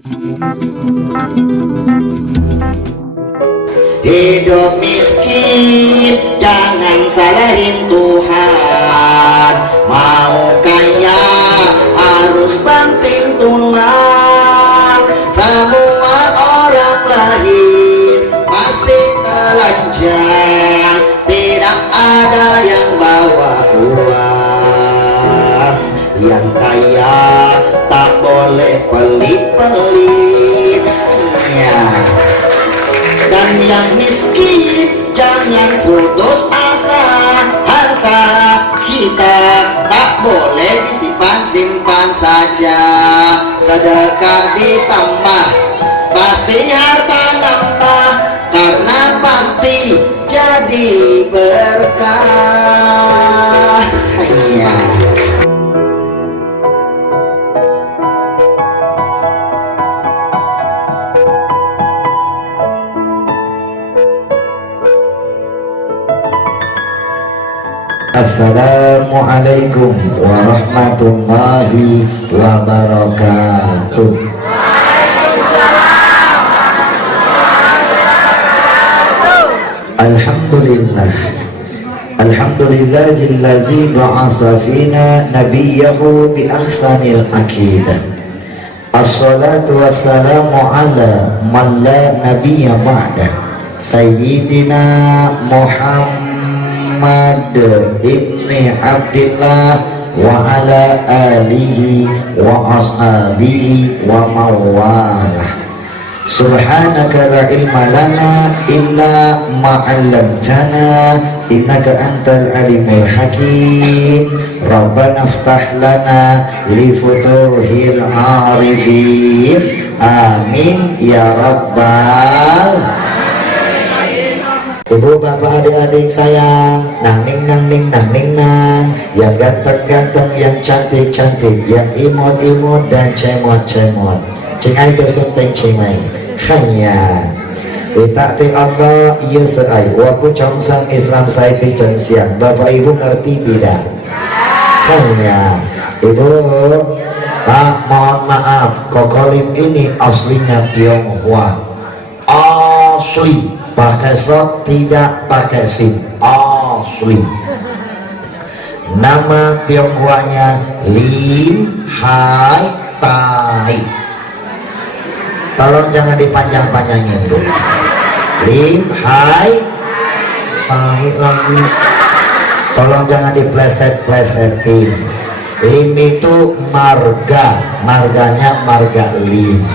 Hidup miskin, jangan salahin Tuhan. Mau kaya, harus banting tulang. Semua orang lahir pasti telanjang, tidak ada yang bawa uang. Yang kaya tak boleh pelit-pelit, ya. Dan yang miskin jangan putus asa. Harta kita tak boleh disimpan-simpan saja. Sedekah ditambah, pasti harta nambah, karena pasti jadi berkah. Iya. Assalamualaikum warahmatullahi wabarakatuh. Alhamdulillah, alhamdulillahilladzi ba'atsa fina nabiyyahu bi ahsanil aqidah. Assalatu wassalamu ala man la nabiyya ba'da, sayyidina Muhammad ibni Abdillah wa ala alihi wa ashabihi wa mawalah. Subhanaka la ilma lana illa ma 'allamtana innaka antal alimul hakim. Rabbana iftah lana li futuhil arifin. Amin ya rabbal. Ibu bapak adik-adik sayang, nang ning nang ning nang ning nang, yang ganteng-ganteng, yang cantik-cantik, yang imut-imut dan cemot-cemot. Cing ai tu sunting cing ai. Hanya Wita'ti Allah iya seai waku sang Islam saya di siang. Bapak ibu ngerti tidak? Hanya ibu Pak, mohon maaf, Kokolim ini aslinya Tionghoa. Asli, pakai shot tidak pakai sim, asli. Nama Tionghoanya Lim Hai Tai. Tolong jangan dipanjang-panjangin dulu. Lim Hai Tai lagi. Tolong jangan dipleset-plesetin. Lim itu marga, marganya marga Lim.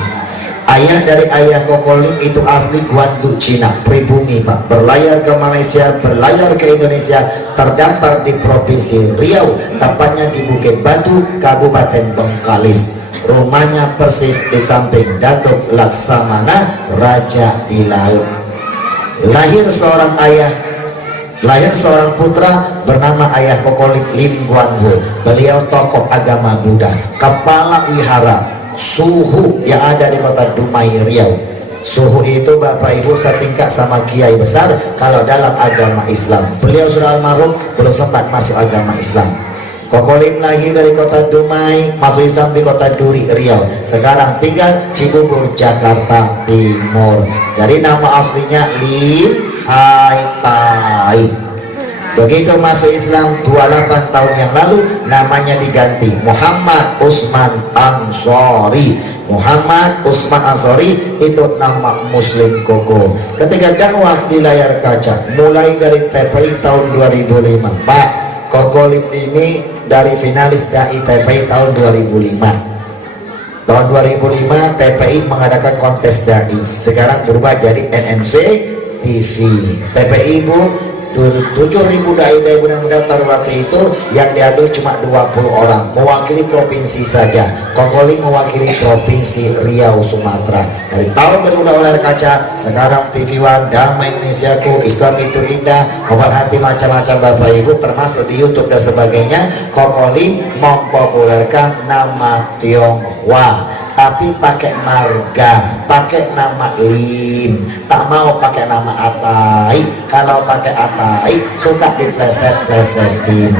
Ayah dari ayah Kokolim itu asli Guangzhou, Cina, pribumi Pak. Berlayar ke Malaysia, berlayar ke Indonesia, terdampar di Provinsi Riau, tepatnya di Bukit Batu, Kabupaten Bengkalis. Rumahnya persis di samping Datuk Laksamana, Raja di Laut. Lahir seorang putra bernama ayah Kokolim Lim Guanghu. Beliau tokoh agama Buddha, kepala wihara suhu yang ada di kota Dumai, Riau. Suhu itu Bapak Ibu setingkat sama kiai besar kalau dalam agama Islam. Beliau sudah almarhum, belum sempat masuk agama Islam. Kokolim lahir dari kota Dumai, masuk Islam di kota Duri, Riau. Sekarang tinggal Cibubur, Jakarta Timur. Jadi nama aslinya Lim Hai Tai. Begitu masuk Islam 28 tahun yang lalu, namanya diganti Muhammad Usman Ansori. Muhammad Usman Ansori itu nama Muslim Koko. Ketika dakwah di layar kaca mulai dari TPI tahun 2005, Pak Kokolim ini dari finalis DAI TPI tahun 2005. Tahun 2005 TPI mengadakan kontes DAI. Sekarang berubah jadi NMC TV. TPI Bu 7.000 dai-dai mendaftar waktu itu, yang diambil cuma 20 orang mewakili provinsi saja. Kokolim mewakili provinsi Riau, Sumatera. Dari tahun berulang layar kaca, sekarang TV One, Damai Indonesiaku, Islam itu indah, obat hati, macam-macam Bapak Ibu, termasuk di YouTube dan sebagainya. Kokolim mempopulerkan nama Tionghoa, tapi pakai marga, pakai nama Lim, tak mau pakai nama Atai. Kalau pakai Atai suka dipleset-plesetin.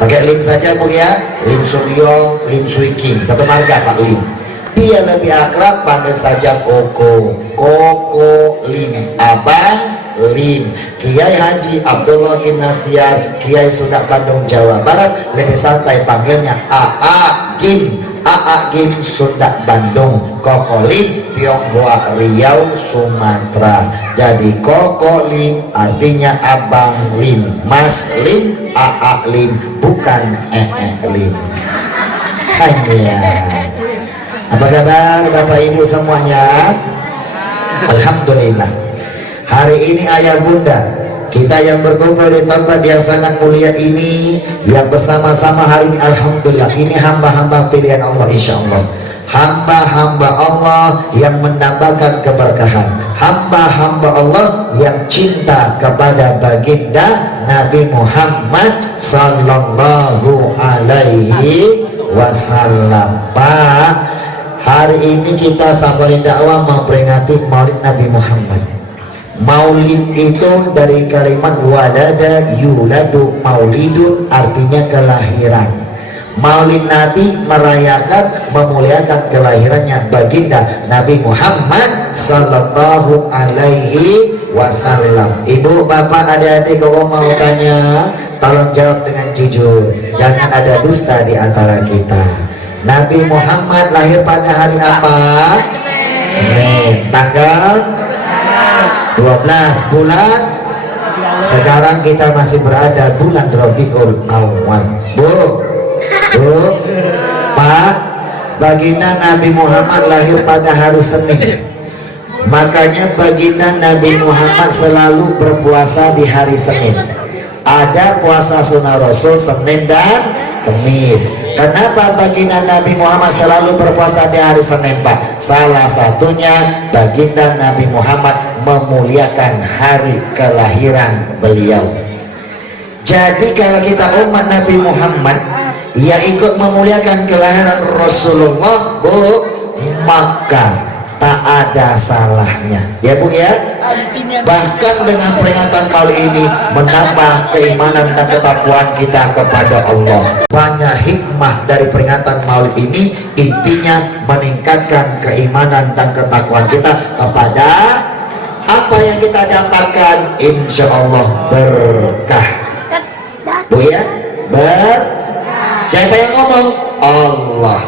Pakai Lim saja Bu ya, Lim Suryong, Lim Sui King, satu marga Pak Lim. Biar lebih akrab panggil saja Koko. Koko Lim, Abang Lim. Kiai Haji Abdullah bin Nasdiar, Kiai Sudak Bandung Jawa Barat, lebih santai panggilnya AA Kim. AA Kim Sudak Bandung. Koko Lim Tionghoa Riau Sumatera. Jadi Koko Lim artinya Abang Lim, Mas Lim, AA Lim, bukan Lim. Hanya. Apa kabar Bapak Ibu semuanya? Alhamdulillah. Hari ini ayah bunda kita yang berkumpul di tempat yang sangat mulia ini, yang bersama-sama hari ini, alhamdulillah, ini hamba-hamba pilihan Allah, insya Allah, hamba-hamba Allah yang menambahkan keberkahan, hamba-hamba Allah yang cinta kepada baginda Nabi Muhammad sallallahu alaihi wasallam. Pak, hari ini kita sambil dakwah memperingati Maulid Nabi Muhammad. Maulid itu dari kalimat walada yuladu maulidun, artinya kelahiran. Maulid Nabi merayakan, memuliakan kelahirannya baginda Nabi Muhammad sallallahu alaihi wasallam. Ibu, bapak, adik-adik, kalau mau tanya tolong jawab dengan jujur, jangan ada dusta di antara kita. Nabi Muhammad lahir pada hari apa? Senin. Tanggal 12 bulan. Sekarang kita masih berada bulan Rabiul Awal. Bu, Pak, baginda Nabi Muhammad lahir pada hari Senin. Makanya baginda Nabi Muhammad selalu berpuasa di hari Senin. Ada puasa sunnah Rasul Senin dan Kamis. Kenapa baginda Nabi Muhammad selalu berpuasa di hari Senin, Pak? Salah satunya baginda Nabi Muhammad memuliakan hari kelahiran beliau. Jadi kalau kita umat Nabi Muhammad ya ikut memuliakan kelahiran Rasulullah, Bu, maka tak ada salahnya, ya Bu ya. Bahkan dengan peringatan kali ini menambah keimanan dan ketakwaan kita kepada Allah. Banyak hikmah dari peringatan Maulid ini, intinya meningkatkan keimanan dan ketakwaan kita kepada apa yang kita dapatkan, insya Allah berkah. Bu ya, siapa yang ngomong? Allah.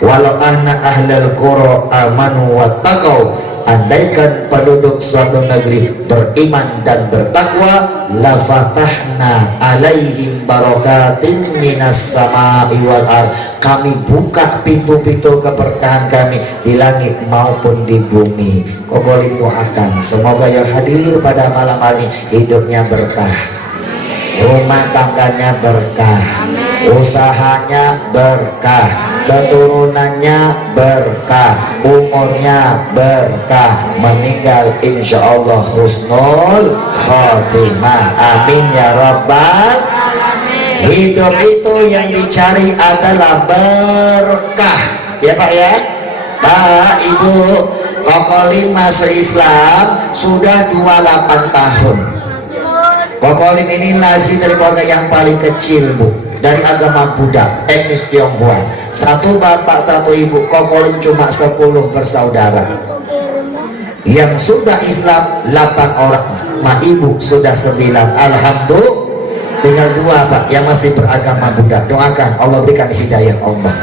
Walau anna ahlal qura amanu wattaqau, andaikan penduduk suatu negeri beriman dan bertakwa, la fatahna alaihim barakatin minas sama'i wal ard, kami buka pintu-pintu keberkahan kami di langit maupun di bumi. Kokolin doakan semoga yang hadir pada malam hari hidupnya berkah, rumah tangganya berkah, usahanya berkah, keturunannya berkah, umurnya berkah, meninggal insya Allah husnul khotimah. Amin ya rabbal. Hidup itu yang dicari adalah berkah, ya Pak ya. Pak, Ibu, Kokolin masuk Islam sudah 28 tahun. Kokolin ini lahir dari keluarga yang paling kecil, Bu, dari agama Buddha, etnis Tionghoa. Satu bapak, satu ibu. Kokolin cuma 10 bersaudara. Yang sudah Islam 8 orang, sama ibu sudah 9. Alhamdulillah, tinggal 2 Pak yang masih beragama Buddha. Doakan Allah berikan hidayah Allah.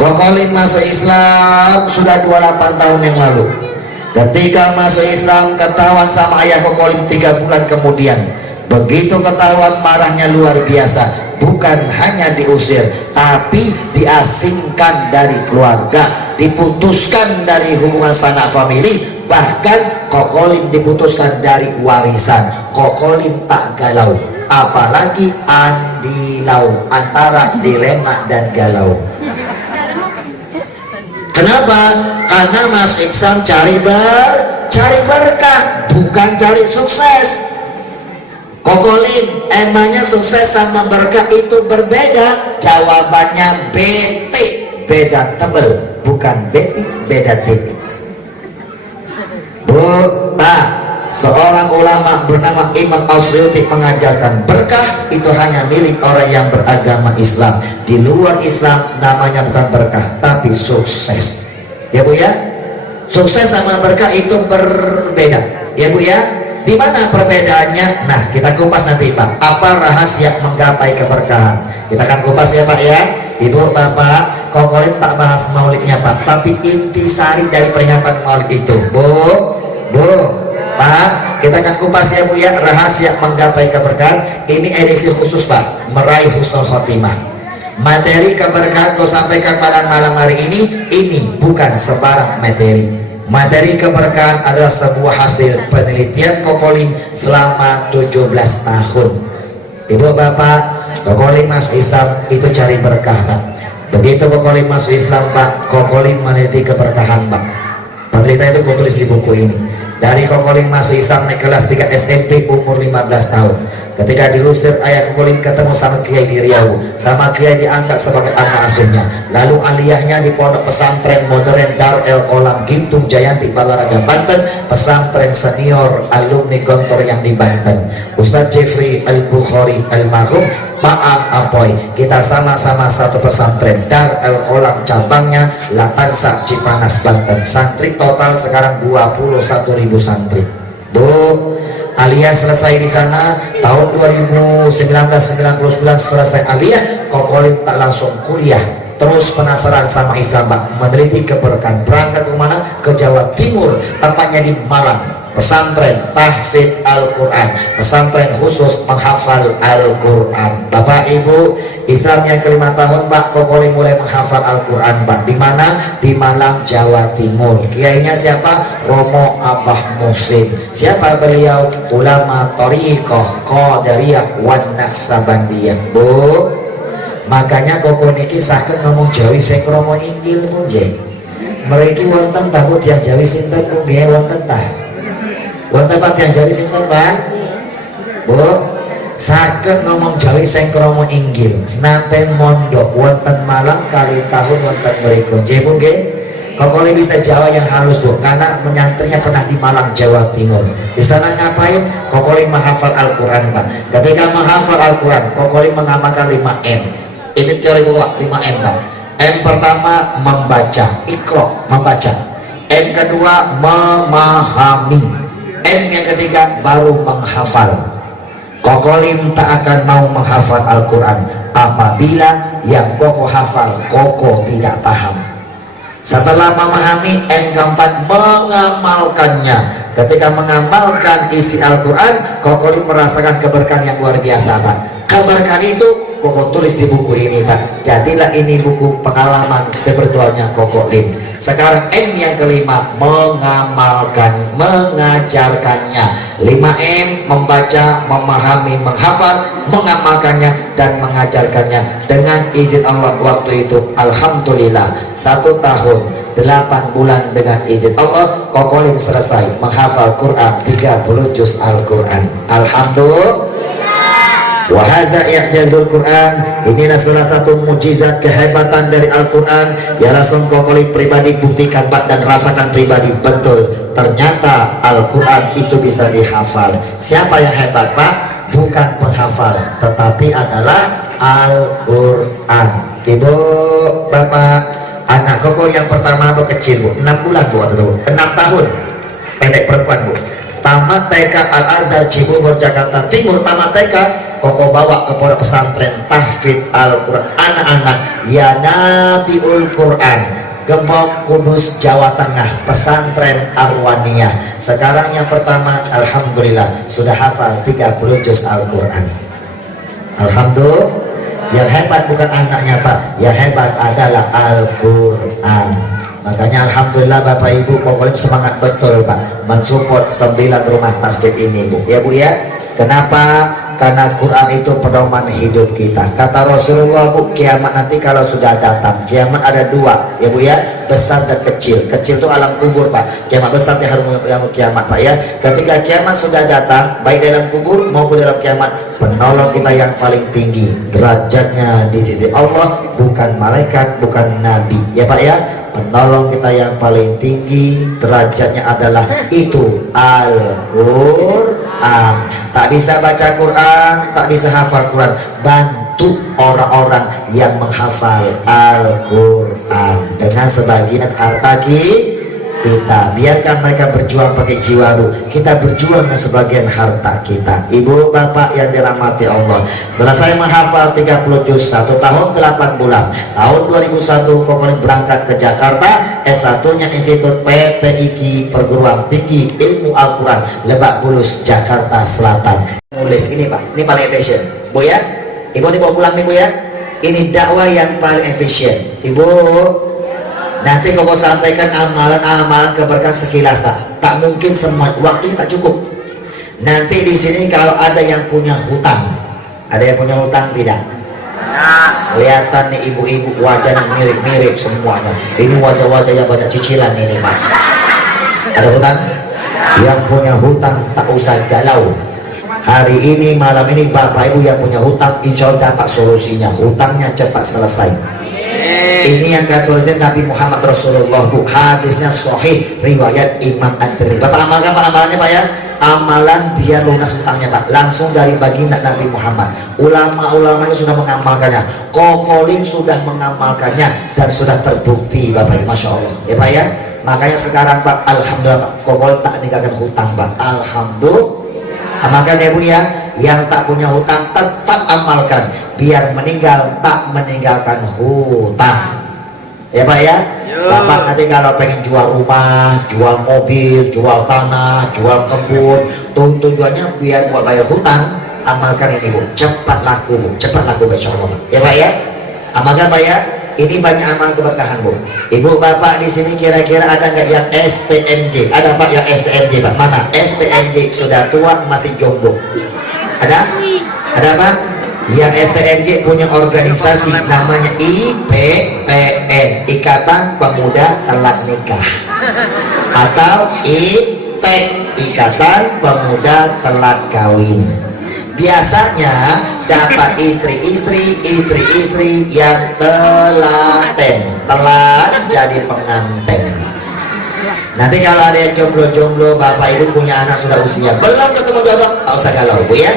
Kokolin masuk Islam sudah 28 tahun yang lalu. Ketika masuk Islam ketahuan sama ayah Kokolin 3 bulan kemudian. Begitu ketahuan marahnya luar biasa. Bukan hanya diusir, tapi diasingkan dari keluarga, diputuskan dari hubungan sanak famili, bahkan Kokolin diputuskan dari warisan. Kokolin tak galau, apalagi andilau, antara dilema dan galau. Kenapa? Karena masuk Islam cari berkah, bukan cari sukses. Kokolin, emangnya sukses sama berkah itu berbeda? Jawabannya bete, beda tebel, bukan beti, beda tipis. Bu, Pak, seorang ulama bernama Imam Asy'uti mengajarkan berkah itu hanya milik orang yang beragama Islam. Di luar Islam namanya bukan berkah tapi sukses. Ya Bu ya, sukses sama berkah itu berbeda. Ya Bu ya, di mana perbedaannya? Nah, kita kupas nanti Pak. Apa rahasia menggapai keberkahan? Kita akan kupas ya Pak ya. Ibu Bapak, Kokolim tak bahas maulidnya Pak, tapi intisari dari peringatan maulid itu. Bu, Pak, kita akan kupas ya Bu ya, rahasia menggapai keberkahan. Ini edisi khusus Pak, meraih husnul khotimah. Materi keberkahan kau sampaikan pada malam hari ini bukan sembarang materi. Materi keberkahan adalah sebuah hasil penelitian Kokolim selama 17 tahun. Ibu Bapak, Kokolim masuk Islam itu cari berkah Pak. Begitu Kokolim masuk Islam Pak, Kokolim meneliti keberkahan Pak. Penelitian itu kau tulis di buku ini. Dari Kokolim masuk Islam naik kelas 3 SMP umur 15 tahun. Ketika diusir ayah Kokolim ketemu sama Kiai di Riau, sama Kiai diangkat sebagai anak asuhnya. Lalu aliyahnya di pondok pesantren modern Darul Olam Gintung Jayanti Balaraga Banten, pesantren senior alumni Gontor yang di Banten. Ustadz Jeffrey Al-Bukhari almarhum, maaf Apoy, kita sama-sama satu pesantren Darul Olam cabangnya Latansa Cipanas Banten. Santri total sekarang 21.000 santri. Bu, aliyah selesai di sana tahun 1999 selesai aliyah. Kokolim tak langsung kuliah, terus penasaran sama Islam Pak, meneliti keberkahan. Berangkat ke mana? Ke Jawa Timur, tempatnya di Malang. Pesantren tahfidz Al-Quran, pesantren khusus menghafal Al-Quran. Bapak Ibu, Islam yang ke-5 tahun Pak, Kokolim mulai menghafal Al-Quran Pak. Di mana? Di Malang, Jawa Timur. Kiainya siapa? Romo Abah Muslim. Siapa beliau? Ulama Thariqah Qadariyah wan Naqsabandiyah. Bu, makanya Koko niki saged ngomong Jawi sing krama Injil munje. Mriki wonten tabut yang Jawi sinten nggih wonten ta? Wonten Pak yang Jawi sinten Pak? Bu, saged ngomong Jawi sing krama Injil. Nanten mondok wonten Malang kali tahun wonten mriku. Nggih Bu nggih. Kokolim bisa Jawa yang halus Bu, karena menyantrinya pernah di Malang, Jawa Timur. Di sana ngapain? Kokolim menghafal Al-Quran Pak. Ketika menghafal Al-Quran, Kokolim mengamalkan 5M. Ini teori Pak, 5M Pak. M pertama membaca, Iqra, membaca. M kedua memahami. M yang ketiga baru menghafal. Kokolim tak akan mau menghafal Al-Quran apabila yang Koko hafal Koko tidak paham. Setelah memahami, M keempat mengamalkannya. Ketika mengamalkan isi Al-Quran, Kokolim merasakan keberkahan yang luar biasa Pak. Keberkahan itu Koko tulis di buku ini Pak. Jadilah ini buku pengalaman spiritualnya Kokolim. Sekarang M yang ke-5, mengamalkan, mengajarkannya. 5M, membaca, memahami, menghafal, mengamalkannya dan mengajarkannya. Dengan izin Allah waktu itu alhamdulillah 1 tahun 8 bulan dengan izin Allah Kokolim selesai menghafal Quran 30 juz Al-Quran. Alhamdulillah. Wahada i'jazul Quran, inilah salah satu mujizat kehebatan dari Al-Quran yang langsung Kokolim pribadi buktikan Pak dan rasakan pribadi betul. Ternyata Al-Quran itu bisa dihafal. Siapa yang hebat Pak? Bukan penghafal, tetapi adalah Al-Quran. Ibu Bapak, anak Koko yang pertama Bu kecil Bu, 6 bulan Bu atau 6 tahun, pendek perempuan Bu. Tamat TK Al-Azhar Cibubur Jakarta Timur. Tamat TK Koko bawa ke pondok pesantren tahfidz Al-Quran anak-anak ya Nabiul Quran, Gembong Kudus Jawa Tengah, pesantren Arwaniyah. Sekarang yang pertama alhamdulillah sudah hafal 30 juz Al-Quran. Alhamdulillah. Yang hebat bukan anaknya Pak, yang hebat adalah Al-Quran. Makanya alhamdulillah Bapak Ibu, Kokolim semangat betul Pak mensupport 9 rumah tahfidz ini Bu. Ya Bu ya. Kenapa? Karena Quran itu pedoman hidup kita. Kata Rasulullah Bu, kiamat nanti kalau sudah datang, kiamat ada 2 ya Bu ya, besar dan kecil. Kecil itu alam kubur Pak, kiamat besar yang kiamat Pak ya. Ketika kiamat sudah datang, baik dalam kubur maupun dalam kiamat, penolong kita yang paling tinggi derajatnya di sisi Allah, bukan malaikat, bukan nabi ya Pak ya. Penolong kita yang paling tinggi derajatnya adalah itu Al-Quran. Tak bisa baca Quran, tak bisa hafal Quran, bantu orang-orang yang menghafal Al-Quran dengan sebagian harta kita. Biarkan mereka berjuang pakai jiwa, Bu. Kita berjuang dengan sebagian harta kita. Ibu bapak yang dirahmati Allah, selesai menghafal 30 juz 1 tahun 8 bulan. Tahun 2001 Kokoling berangkat ke Jakarta, S1 nya Institut PTIQ, Perguruan Tinggi Ilmu Al-Quran, Lebak Bulus, Jakarta Selatan. Nulis ini Pak, ini paling efisien Bu ya. Ibu dibawa pulang nih Bu ya. Ini dakwah yang paling efisien Ibu. Nanti kau sampaikan amalan-amalan keberkahan sekilas tak mungkin semua, waktunya tak cukup. Nanti di sini kalau ada yang punya hutang, ada yang punya hutang tidak? Kelihatan nih ibu-ibu wajahnya mirip-mirip semuanya. Ini wajah-wajah yang banyak cicilan ini Pak. Ada hutang? Yang punya hutang tak usah galau. Hari ini malam ini Bapak Ibu yang punya hutang, insya Allah dapat solusinya. Hutangnya cepat selesai. Ini yang solusi Nabi Muhammad Rasulullah Bu. Hadisnya sahih riwayat Imam At-Tirmidzi. Bapak amalkan Pak amalannya Pak ya. Amalan biar lunas hutangnya Pak, langsung dari baginda Nabi Muhammad. Ulama-ulamanya sudah mengamalkannya, Kokoling sudah mengamalkannya, dan sudah terbukti Bapak. Masya Allah ya Pak ya. Makanya sekarang Pak, alhamdulillah Pak, Kokoling tak meninggalkan hutang Pak. Alhamdulillah. Amalkan ya Bu ya. Yang tak punya hutang tetap amalkan, biar meninggal tak meninggalkan hutang ya Pak ya. Bapak nanti kalau pengen jual rumah, jual mobil, jual tanah, jual kebun, tujuannya biar buat bayar hutang, amalkan ini Bu. Cepat laku Bu, cepat laku insya Allah ya Pak ya. Amalkan Pak ya. Ini banyak amal keberkahan Bu. Ibu bapak di sini kira-kira ada nggak yang STMJ? Ada Pak yang STMJ Pak? Mana STMJ? Sudah tua masih jomblo? Ada? Ada Pak? Yang STMJ punya organisasi namanya IPTN, Ikatan Pemuda Telat Nikah, atau ITEK, Ikatan Pemuda Telat Kawin. Biasanya dapat istri-istri yang telaten, telat jadi pengantin. Nanti kalau ada yang jomblo-jomblo, Bapak Ibu punya anak sudah usia belum ketemu jodoh, tak usah galau Bu ya.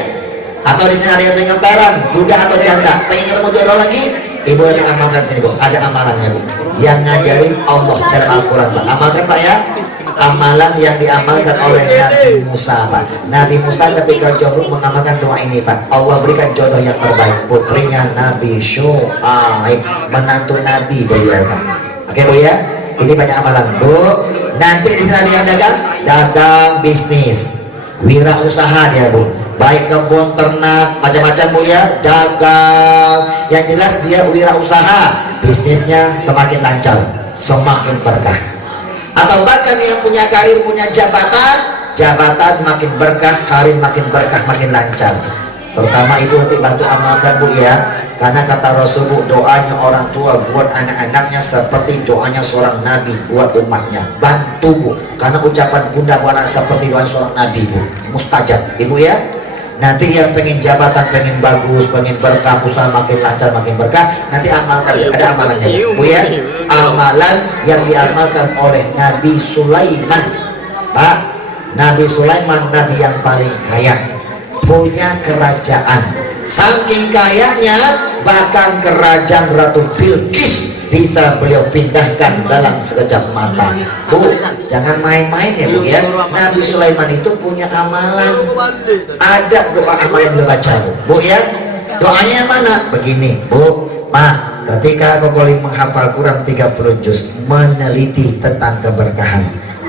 Atau di sini ada yang single parent, budak atau janda, pengen ketemu jodoh lagi, Ibu nanti amalkan sini Bu. Ada amalannya Bu, yang ngajarin Allah dalam Al-Quran Pak. Amalkan Pak ya. Amalan yang diamalkan oleh Nabi Musa Pak. Nabi Musa ketika jomblo mengamalkan doa ini Pak. Allah berikan jodoh yang terbaik, putrinya Nabi Syuaib, menantu Nabi beliau Pak. Oke Bu ya. Ini banyak amalan Bu. Nanti di sini ada yang dagang bisnis, wirausaha dia Bu. Baik kebun, ternak, macam-macam Bu ya, dagang. Yang jelas dia wirausaha, bisnisnya semakin lancar, semakin berkah. Atau bahkan yang punya karir, punya jabatan makin berkah, karir makin berkah, makin lancar. Terutama Ibu nanti bantu amalkan Bu ya. Karena kata Rasul Bu, doanya orang tua buat anak-anaknya seperti doanya seorang nabi buat umatnya. Bantu Bu, karena ucapan bunda buat anak seperti doanya seorang nabi Bu, mustajab Ibu ya. Nanti yang pengen jabatan, pengen bagus, pengen berkah, usaha makin lancar, makin berkah, nanti amalkan. Ada amalannya Bu ya. Amalan yang diamalkan oleh Nabi Sulaiman Pak. Nabi Sulaiman nabi yang paling kaya, punya kerajaan. Saking kayanya bahkan kerajaan Ratu Bilqis bisa beliau pindahkan dalam sekejap mata Bu. Jangan main-main ya Bu ya. Nabi Sulaiman itu punya amalan, ada doa amal yang beliau baca Bu ya. Doanya yang mana? Begini Bu, Pak. Ketika Kokoling menghafal Quran 30 juz, meneliti tentang keberkahan.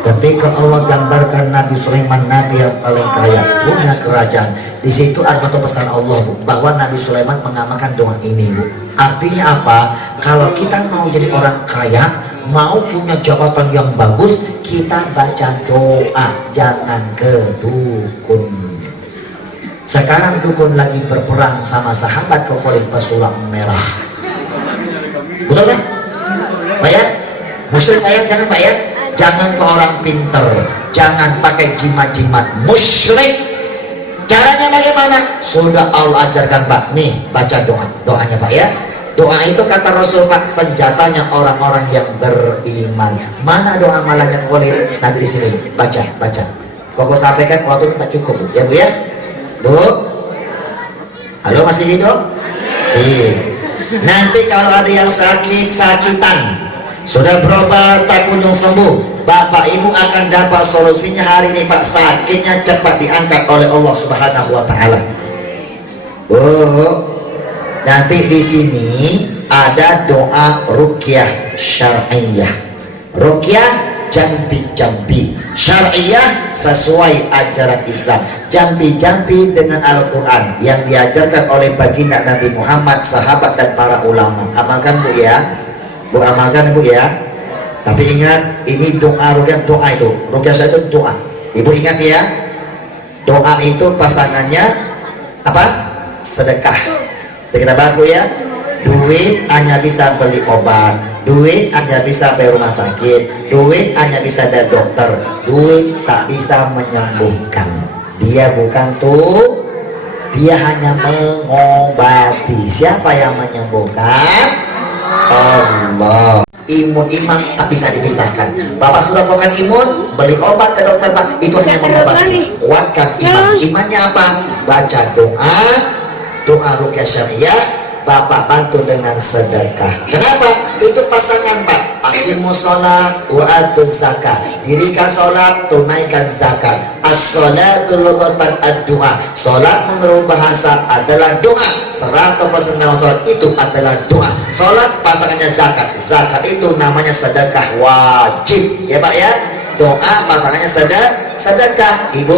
Ketika Allah gambarkan Nabi Sulaiman nabi yang paling kaya, punya kerajaan, di situ ada satu pesan Allah Bu, bahwa Nabi Sulaiman mengamalkan doa ini Bu. Artinya apa? Kalau kita mau jadi orang kaya, mau punya jabatan yang bagus, kita baca doa, jangan ke dukun. Sekarang dukun lagi berperang sama sahabat Kokoling pesulap merah. Betul kan? Pak ya? Musyrik Pak ya? Jangan Pak ya? Jangan ke orang pinter, jangan pakai jimat-jimat, musyrik. Caranya bagaimana? Sudah Allah ajarkan Pak. Nih baca doanya Pak ya. Doa itu kata Rasul Pak, senjatanya orang-orang yang beriman. Mana doa malahnya boleh? Nanti di sini baca. Kok sampaikan waktu itu tak cukup Bu, ya Bu ya. Bu, halo masih hidup? Sih. Nanti kalau ada yang sakit-sakitan sudah berobat tak kunjung sembuh, Bapak Ibu akan dapat solusinya hari ini Pak. Sakitnya cepat diangkat oleh Allah Subhanahu wa taala. Bu, nanti di sini ada doa ruqyah syar'iyah. Ruqyah jambi-jambi, syariah sesuai ajaran Islam, jambi-jambi dengan Al-Quran yang diajarkan oleh baginda Nabi Muhammad, sahabat dan para ulama. Amalkan Bu ya, Bu, amalkan Bu ya. Tapi ingat, ini doa ruqyah, doa itu ruqyah itu doa. Ibu ingat ya, doa itu pasangannya apa? Sedekah. Kita bahas Bu ya. Duit hanya bisa beli obat, duit hanya bisa bayar rumah sakit, duit hanya bisa bayar dokter, duit tak bisa menyembuhkan. Dia bukan tuh, dia hanya mengobati. Siapa yang menyembuhkan? Allah. Imun iman tak bisa dipisahkan. Bapak sudah makan imun, beli obat ke dokter Pak, itu hanya mengobati. Kuatkan iman. Imannya apa? Baca doa, doa ruqyah syariah. Bapak bantu dengan sedekah. Kenapa? Itu pasangan Pak. Aqimus sholat wa atuz zakat. Dirikan sholat, tunaikan zakat. As-sholatu lughatan ad-du'a. Sholat menurut bahasa adalah doa. 100% dalam sholat itu adalah doa. Sholat pasangannya zakat. Zakat itu namanya sedekah wajib. Ya Pak ya. Doa pasangannya sedekah. Ibu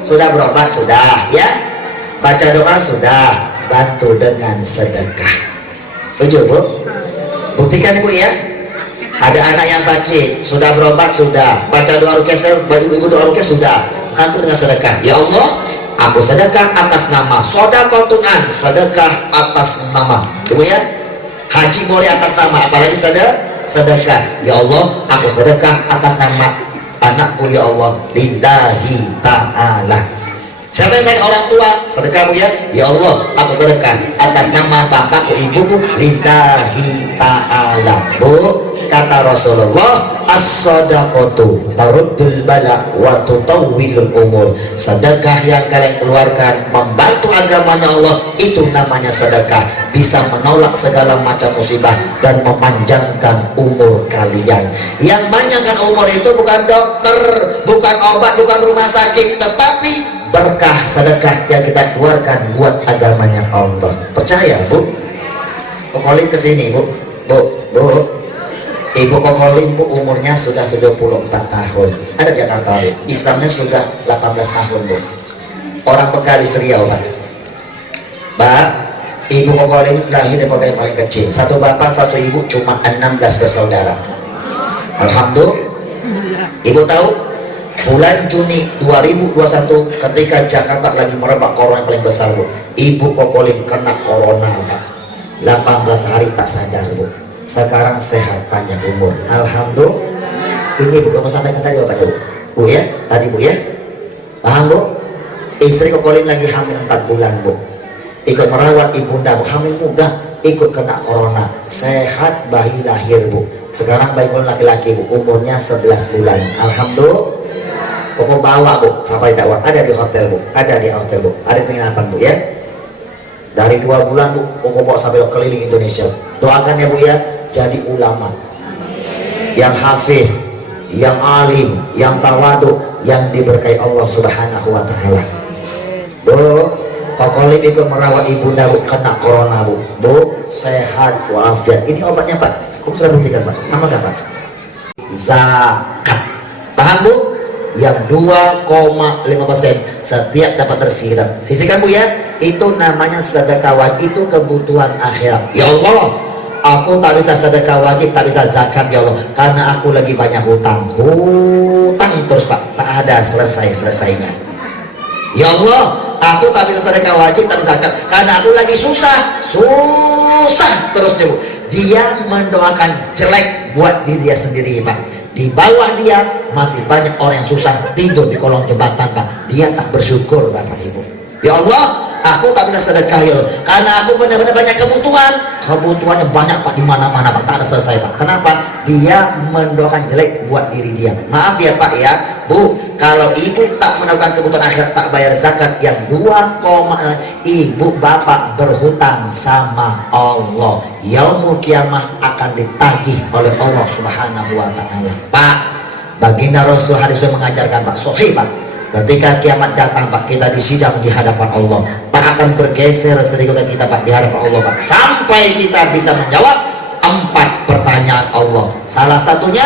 sudah berobat sudah ya. Baca doa sudah. Bantu dengan sedekah. Setuju Bu? Buktikan Ibu ya. Ada anak yang sakit, sudah berobat sudah, baca doa ruqyah, ibu doa ruqyah sudah, bantu dengan sedekah. Ya Allah, aku sedekah atas nama sodaqotunan, sedekah atas nama Ibu ya. Haji boleh atas nama, apalagi sedekah. Ya Allah, aku sedekah atas nama anakku ya Allah, lillahi ta'ala. Siapa yang sayang orang tua, sedekah Bu ya. Ya Allah, aku sedekah atas nama bapakku ibuku, lillahi ta'ala. Bu, kata Rasulullah, as-sadaqatu taruddul bala wa tutawwilul umur. Sedekah yang kalian keluarkan membantu agama Allah, itu namanya sedekah, bisa menolak segala macam musibah dan memanjangkan umur kalian. Yang panjangkan umur itu bukan dokter, bukan obat, bukan rumah sakit, tetapi berkah sedekah yang kita keluarkan buat agamanya Allah. Percaya Bu? Kokolin kesini Bu. Ibu Kokolin Bu umurnya sudah 74 tahun. Ada di Jakarta Bu. Islamnya sudah 18 tahun Bu. Orang Bengkalis Riau Pak. Pak, Ibu Kokolin lahir di keluarga yang paling kecil. Satu bapak, satu ibu, cuma 16 bersaudara. Alhamdulillah. Ibu tahu? Bulan Juni 2021 ketika Jakarta lagi merebak corona yang paling besar Bu, Ibu Kokolin kena corona Pak. 18 hari tak sadar Bu. Sekarang sehat panjang umur. Alhamdulillah. Ini Bu, kamu sampaikan tadi apa Bu? Bu ya, tadi Bu ya. Paham Bu? Istri Kokolin lagi hamil 4 bulan Bu. Ikut merawat ibunda Bu, hamil muda, ikut kena corona. Sehat bayi lahir Bu. Sekarang bayi laki-laki Bu, umurnya 11 bulan. Alhamdulillah. Koko bawa Bu sampai dakwah, ada di hotel Bu, ada di hotel Bu, ada di penginapan Bu ya. Dari 2 bulan Bu, Koko bawa sampai keliling Indonesia. Doakan ya Bu ya, jadi ulama yang hafiz, yang alim, yang tawadu, yang diberkahi Allah Subhanahu wa taala. Bu, Kokolin ikut merawat ibunda Bu, kena corona Bu. Bu, sehat walafiat. Ini obatnya Pak. Kok sudah buktikan Pak? Amalkan Pak. Zakat. Paham Bu? Yang 2,5% setiap dapat tersirat. Sisihkan Bu ya. Itu namanya sedekah wajib, itu kebutuhan akhirat. Ya Allah, aku tak bisa sedekah wajib, tak bisa zakat ya Allah, karena aku lagi banyak hutang terus Pak, tak ada selesainya. Ya Allah, aku tak bisa sedekah wajib, tak bisa zakat, karena aku lagi susah terus nih Bu. Dia mendoakan jelek buat diri dia sendiri Pak. Di bawah dia masih banyak orang yang susah tidur di kolong jembatan Pak. Dia tak bersyukur Bapak Ibu. Ya Allah, aku tak bisa sedekah ya Allah, karena aku benar-benar banyak kebutuhannya banyak Pak, di mana-mana Pak, tak ada selesai Pak. Kenapa? Dia mendoakan jelek buat diri dia. Maaf ya Pak ya, Bu, kalau ibu tak melakukan kebutuhan akhirat, tak bayar zakat yang 2, ibu bapak berhutang sama Allah. Yaumul kiamah akan ditagih oleh Allah Subhanahu wa taala. Pak, baginda Rasul hadis mengajarkan Pak, sahih Pak. Ketika kiamat datang Pak, kita disidang di hadapan Allah. Tak akan bergeser sedikit kita Pak di hadapan Allah Pak, sampai kita bisa menjawab 4 pertanyaan Allah. Salah satunya,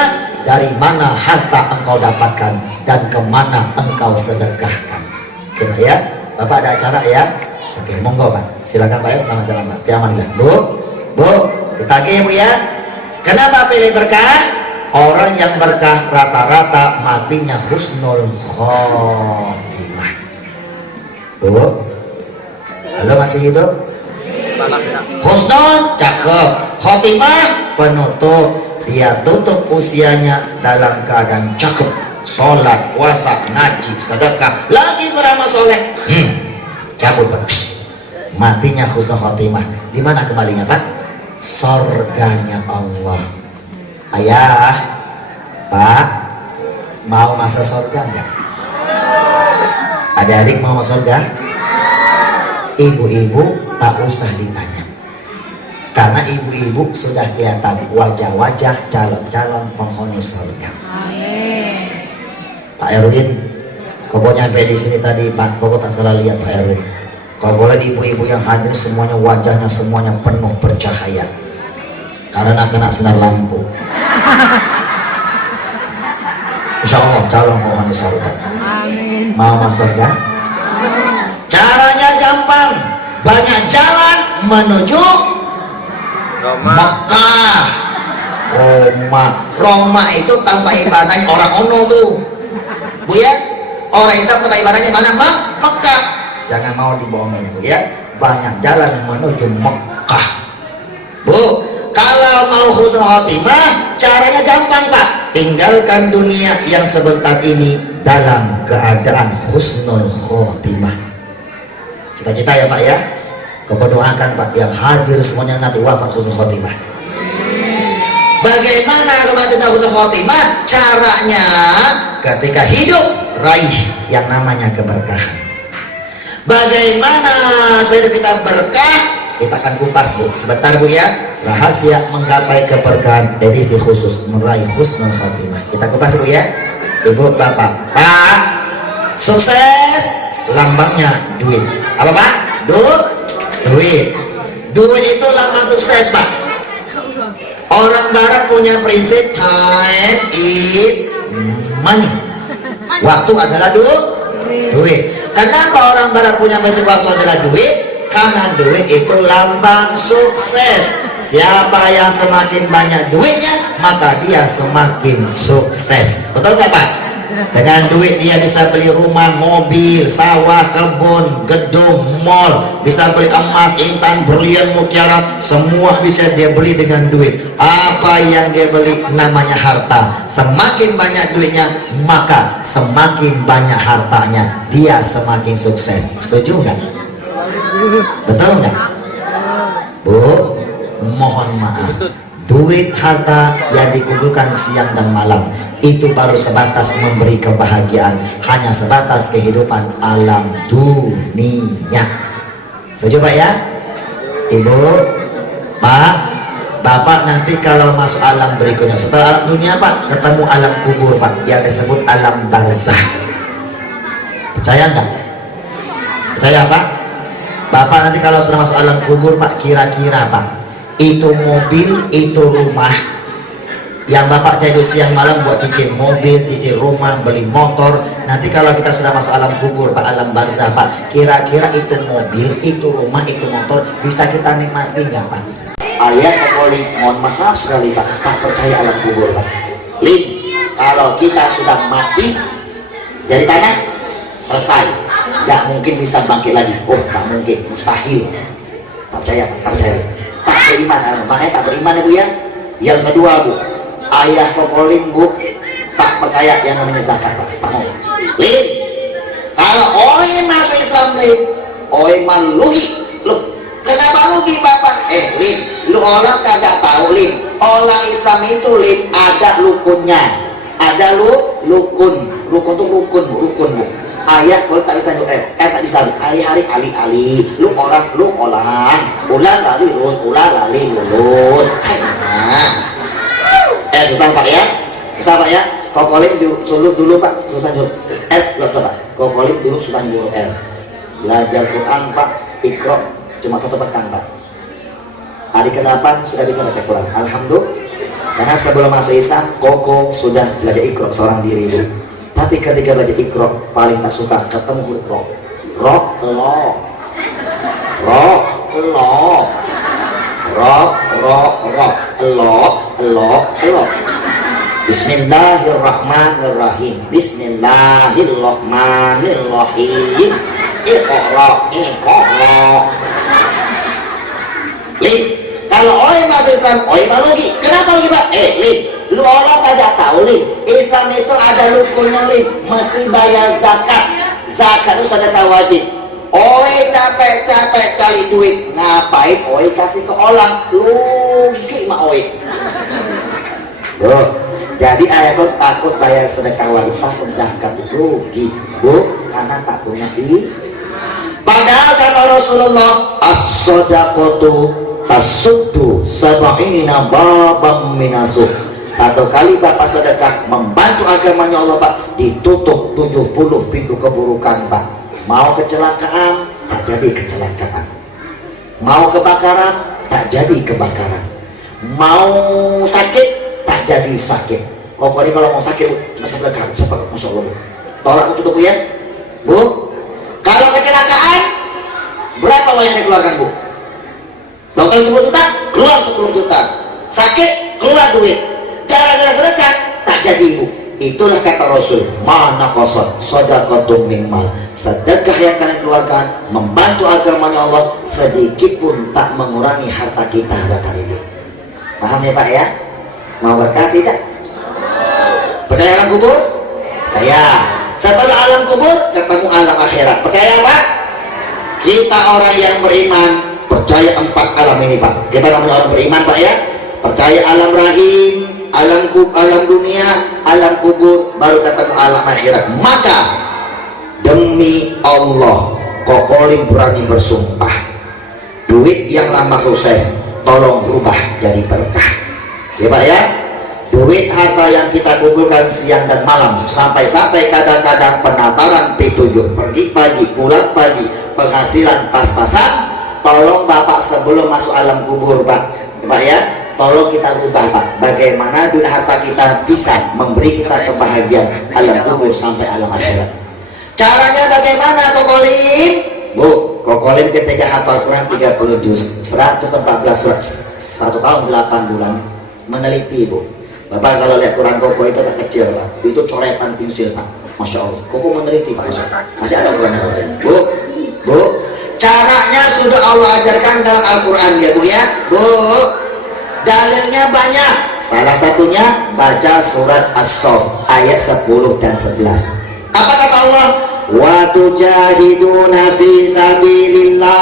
dari mana harta engkau dapatkan dan kemana engkau sedekahkan. Oke Pak ya, Bapak ada acara ya. Oke, monggo Pak, silakan Pak ya, selamat jalan Pak, amanillah. Bu, ditagih Bu ya. Kenapa pilih berkah? Orang yang berkah rata-rata matinya husnul khotimah. Bu, halo masih hidup? Husnul cakep, khotimah penutup. Dia tutup usianya dalam keadaan cakep, sholat, puasa, ngaji, sedekah, lagi beramal soleh. Cabut Pak, matinya husnul khotimah. Di mana kembalinya Pak? Sorganya Allah. Ayah, Pak, mau masuk surga enggak? Adik-adik mau masuk surga? Ibu-ibu tak usah ditanya, karena ibu-ibu sudah kelihatan wajah-wajah calon-calon penghuni surga. Pak Erwin, kau nyampe di sini tadi Pak, kau tak salah lihat Pak Erwin. Kau boleh ibu-ibu yang hadir semuanya wajahnya semuanya penuh bercahaya karena kena sinar lampu. Insya Allah calon penghuni surga. Mau masuk surga? Caranya gampang, banyak jalan menuju Mekah. Roma itu tanpa ibadahnya orang ono tuh Bu ya. Orang Islam tanpa ibadahnya mana? Mekah. Jangan mau dibohongin Bu ya. Banyak jalan yang menuju Mekah. Bu, kalau mau husnul khotimah caranya gampang Pak. Tinggalkan dunia yang sebentar ini dalam keadaan husnul khotimah. Cita-cita ya Pak ya. Kau doakan Pak yang hadir semuanya nanti wafat husnul khotimah. Bagaimana kematian husnul khotimah? Caranya ketika hidup raih yang namanya keberkahan. Bagaimana supaya kita berkah? Kita akan kupas Bu sebentar Bu ya. Rahasia menggapai keberkahan edisi khusus meraih husnul khotimah. Kita kupas Bu ya. Ibu bapak, Pak, sukses lambangnya duit. Apa Pak? Duit. Duit itu lambang sukses Pak. Orang barat punya prinsip time is money. Waktu adalah duit. Kenapa orang barat punya prinsip waktu adalah duit? Karena duit itu lambang sukses. Siapa yang semakin banyak duitnya, maka dia semakin sukses. Betul nggak Pak? Dengan duit dia bisa beli rumah, mobil, sawah, kebun, gedung, mall, bisa beli emas, intan, berlian, mutiara, semua bisa dia beli dengan duit. Apa yang dia beli namanya harta. Semakin banyak duitnya, maka semakin banyak hartanya, dia semakin sukses. Setuju nggak? Betul nggak? Bu, mohon maaf, duit harta yang dikumpulkan siang dan malam itu baru sebatas memberi kebahagiaan, hanya sebatas kehidupan alam dunia. Setuju Pak ya? Ibu, Pak, Bapak nanti kalau masuk alam berikutnya setelah alam dunia Pak, ketemu alam kubur Pak, yang disebut alam barzah. Percaya nggak? Percaya Pak? Bapak nanti kalau sudah masuk alam kubur Pak, kira-kira Pak, itu mobil, itu rumah yang Bapak cari siang malam buat cicil mobil, cicil rumah, beli motor. Nanti kalau kita sudah masuk alam kubur Pak, alam barzah Pak, kira-kira itu mobil, itu rumah, itu motor bisa kita nikmati nggak Pak? Ayah boleh, mohon maaf sekali Pak, tak percaya alam kubur Pak. Lin, kalau kita sudah mati jadi tanah, selesai, nggak mungkin bisa bangkit lagi. Oh, tak mungkin, mustahil. Tak percaya Pak, tak percaya, tak beriman. Makanya tak beriman ya Bu ya. Yang kedua Bu, ayah kokolin Bu tak percaya yang namanya zakat Pak. Tak mau. Lin, kalau oi masuk Islam Lin, oi malugi. Lu kenapa lugi Bapak? Lin, lu orang kagak tahu Lin, orang Islam itu Lin ada rukunnya, ada ada rukun tuh rukun bu. Ayat kalau tak bisa tak bisa hari-hari ali lu orang ulang lali lulus. Susah pak ya kokolim dulu pak susah dulu pak kokolim dulu susah dulu belajar Quran pak Iqra cuma 1 pekan pak. Hari ke-8 sudah bisa baca Quran, alhamdulillah. Karena sebelum masuk Islam koko sudah belajar Iqra seorang diri itu. Tapi ketika belajar Iqra paling tak suka ketemu huruf ro. Bismillahirrahmanirrahim. Bismillahirrahmanirrahim. Iqra. Kalau oi masuk Islam, oi malugi. Kenapa lagi pak? Lu orang tidak tahu Islam itu ada rukunnya mesti bayar zakat. Zakat itu sudah wajib. Oi capek cari duit, ngapain oi kasih ke orang? Rugi mak oi. Jadi ayah kau takut bayar sedekah wajib, takut zakat rugi, karena tak punya Padahal kata Rasulullah, as-sadaqatu tasuddu sab'ina babam minasuh. Satu kali bapak sedekah membantu agamanya Allah pak, ditutup 70 pintu keburukan pak. Mau kecelakaan tak jadi kecelakaan, mau kebakaran tak jadi kebakaran, mau sakit tak jadi sakit. Pokoknya kalau mau sakit cuma sedekah, masya Allah bu. Tolak untuk bu ya bu. Kalau kecelakaan berapa uang yang dikeluarkan bu? Dokter 10 juta, keluar 10 juta. Sakit, keluar duit. Gara-gara sedekah, tak jadi ibu. Itulah kata Rasul, mana kosot sedekatum min mal. Sedekah yang kalian keluarkan membantu agamanya Allah, sedikit pun tak mengurangi harta kita bapak ibu. Paham ya pak ya? Mau berkah tidak? Percaya alam kubur? Percaya. Setelah alam kubur ketemu alam akhirat. Percaya pak? Kita orang yang beriman percaya 4 alam ini pak. Kita namanya orang beriman pak ya. Percaya alam rahim, alam dunia, alam kubur, baru ketemu alam akhirat. Maka demi Allah kokolim berani bersumpah, duit yang lama sukses tolong rubah jadi berkah ya pak ya. Duit harta yang kita kumpulkan siang dan malam, sampai-sampai kadang-kadang penataran P7, pergi pagi pulang pagi, penghasilan pas-pasan. Tolong bapak sebelum masuk alam kubur pak ya, tolong kita rubah pak, bagaimana duit harta kita bisa memberi kita kebahagiaan alam kubur sampai alam akhirat. Caranya bagaimana kokolim? Bu, kokolim ketika hafal Quran 30 juz 114 surat 1 tahun 8 bulan meneliti bu. Bapak kalau lihat Quran koko itu tak kecil pak, itu coretan pensil pak, masya Allah. Koko meneliti pak, masih ada Quran yang bu. Caranya sudah Allah ajarkan dalam Al-Quran ya bu ya bu. Dalilnya banyak, salah satunya baca surat As-Saff ayat 10 dan 11. Apa kata Allah? Wa tujahiduna fi sabilillah,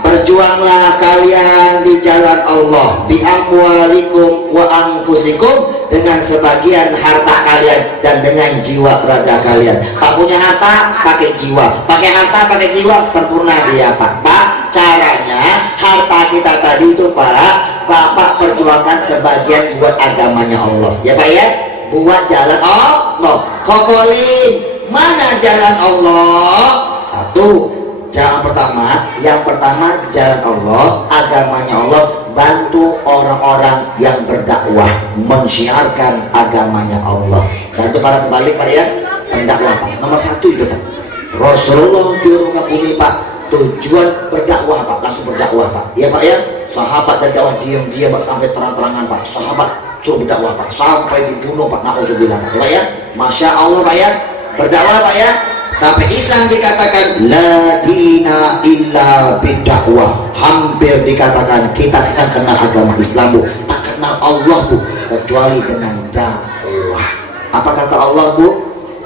berjuanglah kalian di jalan Allah, bi amwalikum wa anfusikum, dengan sebagian harta kalian dan dengan jiwa raga kalian. Tak punya harta pakai jiwa, pakai harta pakai jiwa, sempurna dia pak. Caranya harta kita tadi itu pak, bapak perjuangkan sebagian buat agamanya Allah ya pak ya, buat jalan Allah. Kokolin, mana jalan Allah? Satu, jalan pertama, yang pertama jalan Allah, agamanya Allah, bantu orang-orang yang berdakwah mensyiarkan agamanya Allah, bantu para pembalik pak ya, pendakwah pak. Nomor 1 itu pak, Rasulullah di rumah bumi pak, tujuan berdakwah pak, langsung berdakwah pak ya pak ya. Sahabat berdakwah diam-diam pak sampai terang-terangan pak, sahabat suruh berdakwah pak sampai dibunuh pak, na'udzubillah pak ya pak ya. Masya Allah pak ya, berdakwah pak ya, sampai Islam dikatakan la dina illa bidakwah. Hampir dikatakan kita tidak kenal agama Islam bu, tak kenal Allah bu, kecuali dengan dakwah. Apa kata Allah bu?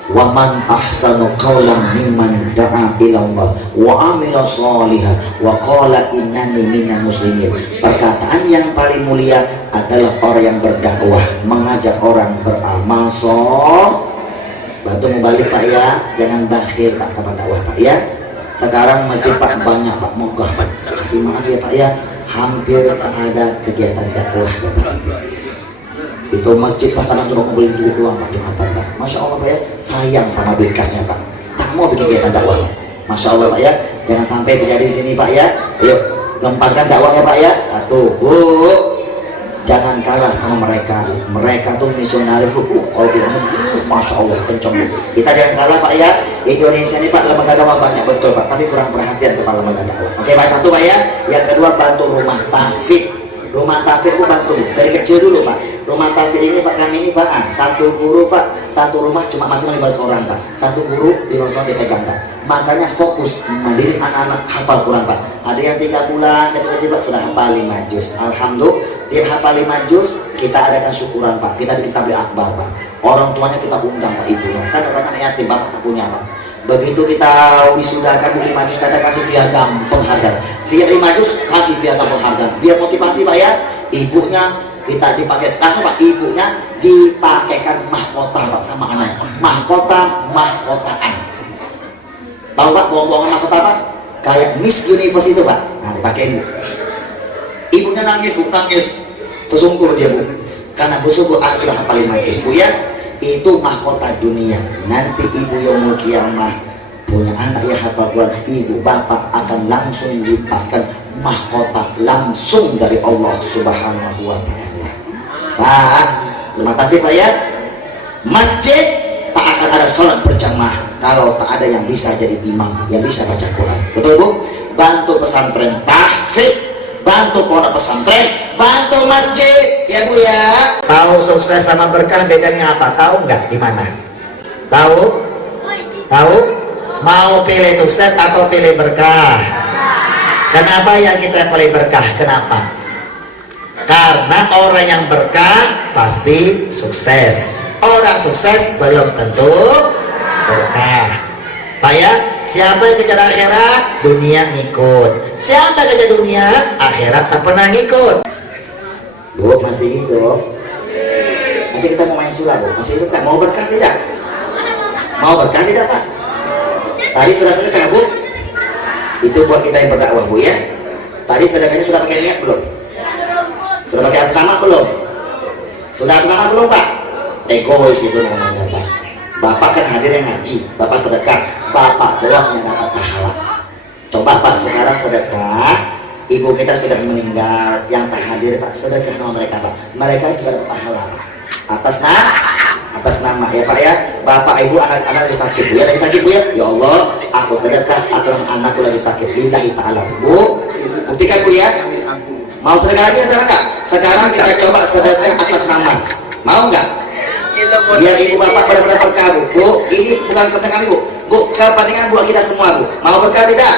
wa man ahsanu qawlan mimman da'a ila Allah wa amila shalihan wa qala innani minal muslimin. Perkataan yang paling mulia adalah orang yang berdakwah, mengajak orang beramal soleh. Bantu membalik Pak ya, jangan bakhil Pak kepada dakwah Pak ya. Sekarang masjid Pak banyak Pak, mogah Pak. Maaf ya Pak ya, hampir tak ada kegiatan dakwah ya Pak. Itu masjid Pak kadang cuma ngumpulin duit doang Pak, Jumatan Pak. Masya Allah Pak ya, sayang sama duit kasnya Pak, tak mau bikin kegiatan dakwah. Masya Allah Pak ya, jangan sampai terjadi di sini Pak ya. Ayo gemparkan dakwahnya Pak ya. Satu, Bu, jangan kalah sama mereka. Mereka tuh misionaris kalau bilangnya Masya Allah kencang. Kita jangan kalah Pak ya. Indonesia ini Pak lembaga dakwah banyak betul Pak, tapi kurang perhatian kepada lembaga dakwah. Oke Pak, satu Pak ya. Yang kedua, bantu rumah tahfidz. Rumah tahfidz Bu bantu dari kecil dulu Pak. Rumah tahfidz ini Pak, kami ini Pak, satu guru Pak, satu rumah cuma masih 15 orang Pak. Satu guru 15 orang dipegang Pak. Makanya fokus mendidik anak-anak hafal Quran Pak. Ada yang 3 bulan kecil-kecil Pak sudah hafal 5 juz. Alhamdulillah, dia hafal 5 juz, kita adakan syukuran Pak. Kita bikin tabligh akbar Pak. Orang tuanya kita undang Pak, ibunya. Kan orang anak yatim Bapak tak punya Pak. Begitu kita wisudakan 5 juz, kita kasih piagam penghargaan. Dia 5 juz kasih piagam penghargaan. Dia motivasi Pak ya. Ibunya kita dipakai langsung Pak, ibunya dipakaikan mahkota Pak sama anaknya. Mahkotaan. Tahu Pak bohong-bohongan mahkota Pak? Kayak Miss Universe itu Pak. Nah, dipakai ibu. Ibunya nangis, Bu, nangis. Tersungkur dia Bu. Karena Bu syukur anak sudah hafal 5 juz Bu ya. Itu mahkota dunia. Nanti ibu yaumul qiyamah punya anak yang hafal Quran, ibu bapak akan langsung dipakaikan mahkota langsung dari Allah Subhanahu wa taala. Pak, rumah tahfidz Pak ya. Masjid tak akan ada sholat berjamaah kalau tak ada yang bisa jadi imam, yang bisa baca Quran. Betul Bu? Bantu pesantren tahfidz, bantu pondok pesantren, bantu masjid ya Bu ya. Tahu sukses sama berkah bedanya apa? Tahu nggak di mana? Tahu? Tahu? Mau pilih sukses atau pilih berkah? Kenapa yang kita pilih berkah? Kenapa? Karena orang yang berkah pasti sukses. Orang sukses belum tentu berkah. Pak ya, siapa yang kejar akhirat, dunia ngikut. Siapa yang kejar dunia, akhirat tak pernah ngikut. Bu, masih hidup? Nanti kita mau main sulap Bu, masih hidup kan? Mau berkah tidak? Mau berkah tidak Pak? Tadi sudah sedekah Bu? Itu buat kita yang berdakwah Bu ya. Tadi sedekahnya sudah pakai niat belum? Sudah pakai atas nama belum? Sudah atas nama belum Pak? Egois itu namanya Pak. Bapak kan hadir yang ngaji, Bapak sedekah, Bapak doang yang dapat pahala. Coba Pak sekarang sedekah, ibu kita sudah meninggal, yang tak hadir Pak, sedekah sama mereka Pak. Mereka juga dapat pahala Pak. Atas nama ya Pak ya. Bapak ibu anak-anak lagi sakit Bu ya, lagi sakit Bu ya. Ya Allah, aku sedekah atas anakku lagi sakit. Lillahi ta'ala Bu. Buktikan Bu ya. Mau sedekah lagi sekarang nggak? Sekarang kita coba sedekah atas nama. Mau nggak? Biar ibu bapak pada berkah Bu. Ini bukan kepentingan Bu. Bu, kepentingan buat kita semua Bu. Mau berkah tidak?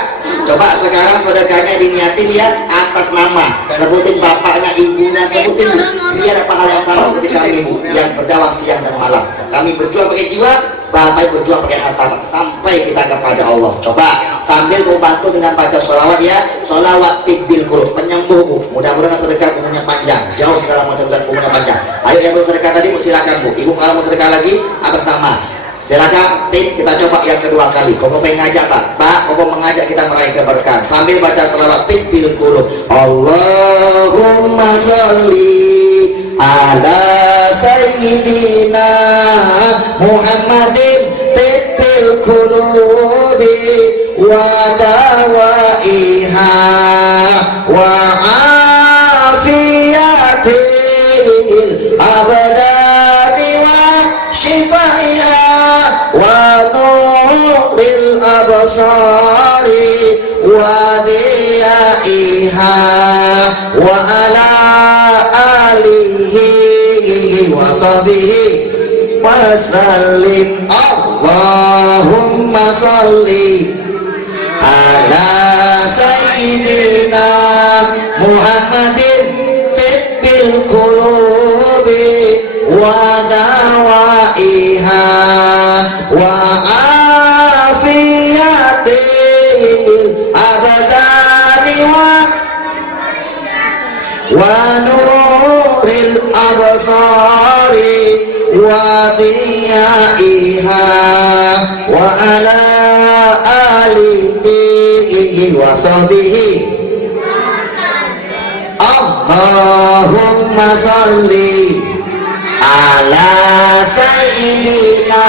Coba sekarang sedekahnya diniatin ya atas nama. Sebutin bapaknya, ibunya, sebutin Bu. Biar pahala yang sama seperti kami Bu yang berdakwah siang dan malam. Kami berjuang pakai jiwa, Bapak berjuang pakai harta Pak, sampai kita kepada Allah. Coba sambil membantu dengan baca sholawat ya. Sholawat tibbil qulub, penyembuh Bu. Mudah-mudahan sedekah umurnya panjang, jauh segala macam zat umurnya panjang. Ayo yang belum sedekah tadi Bu, silakan Bu. Ibu kalau mau sedekah lagi atas nama, silakan. Kita coba yang kedua kali. Koko pengen ngajak Pak, Koko mengajak kita meraih keberkahan sambil baca sholawat tibbil qulub. Allahumma sholli ala sayyidina Muhammadin tibbil qulubi wa dawaiha wa afiyatil abdani wa shifaiha wa nuril absari wa diyaiha wa ala alihi wa sahbihi wasallim. Allahumma sholli ala sayyidina Muhammadin tibbil qulubi wa dawaiha wa sahbihi. Allahumma sholli ala sayyidina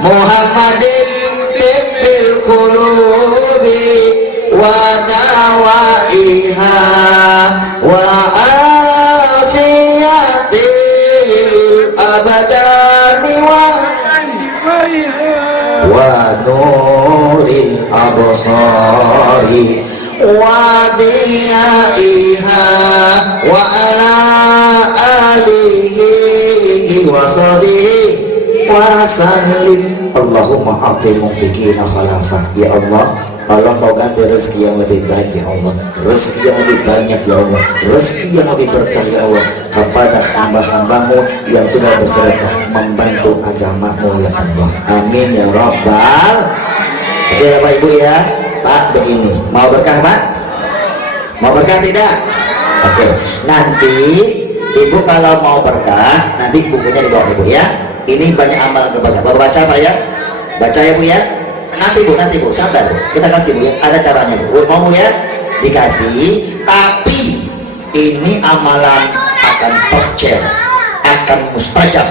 Muhammadin tibbil qulubi wa dawaiha wa afiyatil abadani wa nuril absari wa diyaiha wa ala alihi wa sahbihi wa sallim. Allahumma a'ti munfikina khalafah. Ya Allah, tolong kau ganti rezeki yang lebih baik ya Allah, rezeki yang lebih banyak ya Allah, rezeki yang lebih berkah ya Allah kepada hamba-hambamu yang sudah bersedekah membantu agamamu ya Allah. Amin ya Rabbal. Oke Bapak Ibu ya. Pak begini, mau berkah Pak? Mau berkah tidak? Oke, nanti Ibu kalau mau berkah, nanti bukunya di bawah Ibu ya. Ini banyak amalan berkah. Bapak baca Pak ya? Baca ya Bu ya? Nanti Bu, sabar Bu. Kita kasih Bu ya, ada caranya Bu. Mau Bu ya? Dikasih, tapi ini amalan akan tercel, akan mustajab,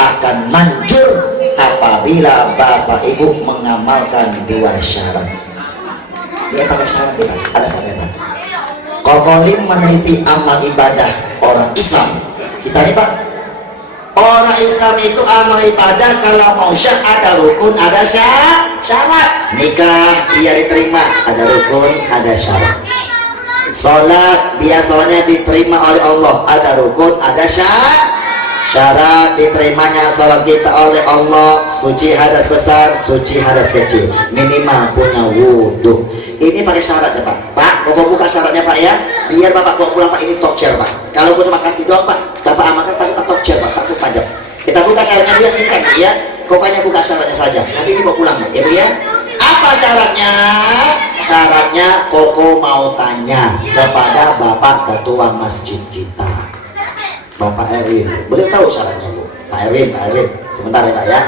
akan manjur apabila Bapak Ibu mengamalkan dua syarat. Dia pakai syarat ya Pak, ada syaratnya. Kokolim meneliti amal ibadah orang Islam. Kita nih Pak, orang Islam itu amal ibadah kalau mau syah ada rukun, ada syarat. Nikah dia diterima, ada rukun, ada syarat. Sholat dia sholatnya diterima oleh Allah, ada rukun, ada syarat diterimanya sholat kita oleh Allah. Suci hadas besar, suci hadas kecil, minimal punya wudhu. Ini pakai syarat ya Pak. Pak, Bapak buka syaratnya Pak ya, biar Bapak bawa pulang Pak. Ini talk share Pak. Kalau gue cuma kasih doang Pak, Bapak amalkan tak talk share Pak, takut pajak. Kita buka syaratnya dia singkat ya. Pokoknya buka syaratnya saja. Nanti ini bawa pulang ya Bu ya. Apa syaratnya? Syaratnya Koko mau tanya kepada Bapak Ketua Masjid kita, Bapak Erwin. Beliau tahu syaratnya Bu. Pak Erwin, sebentar ya Pak ya.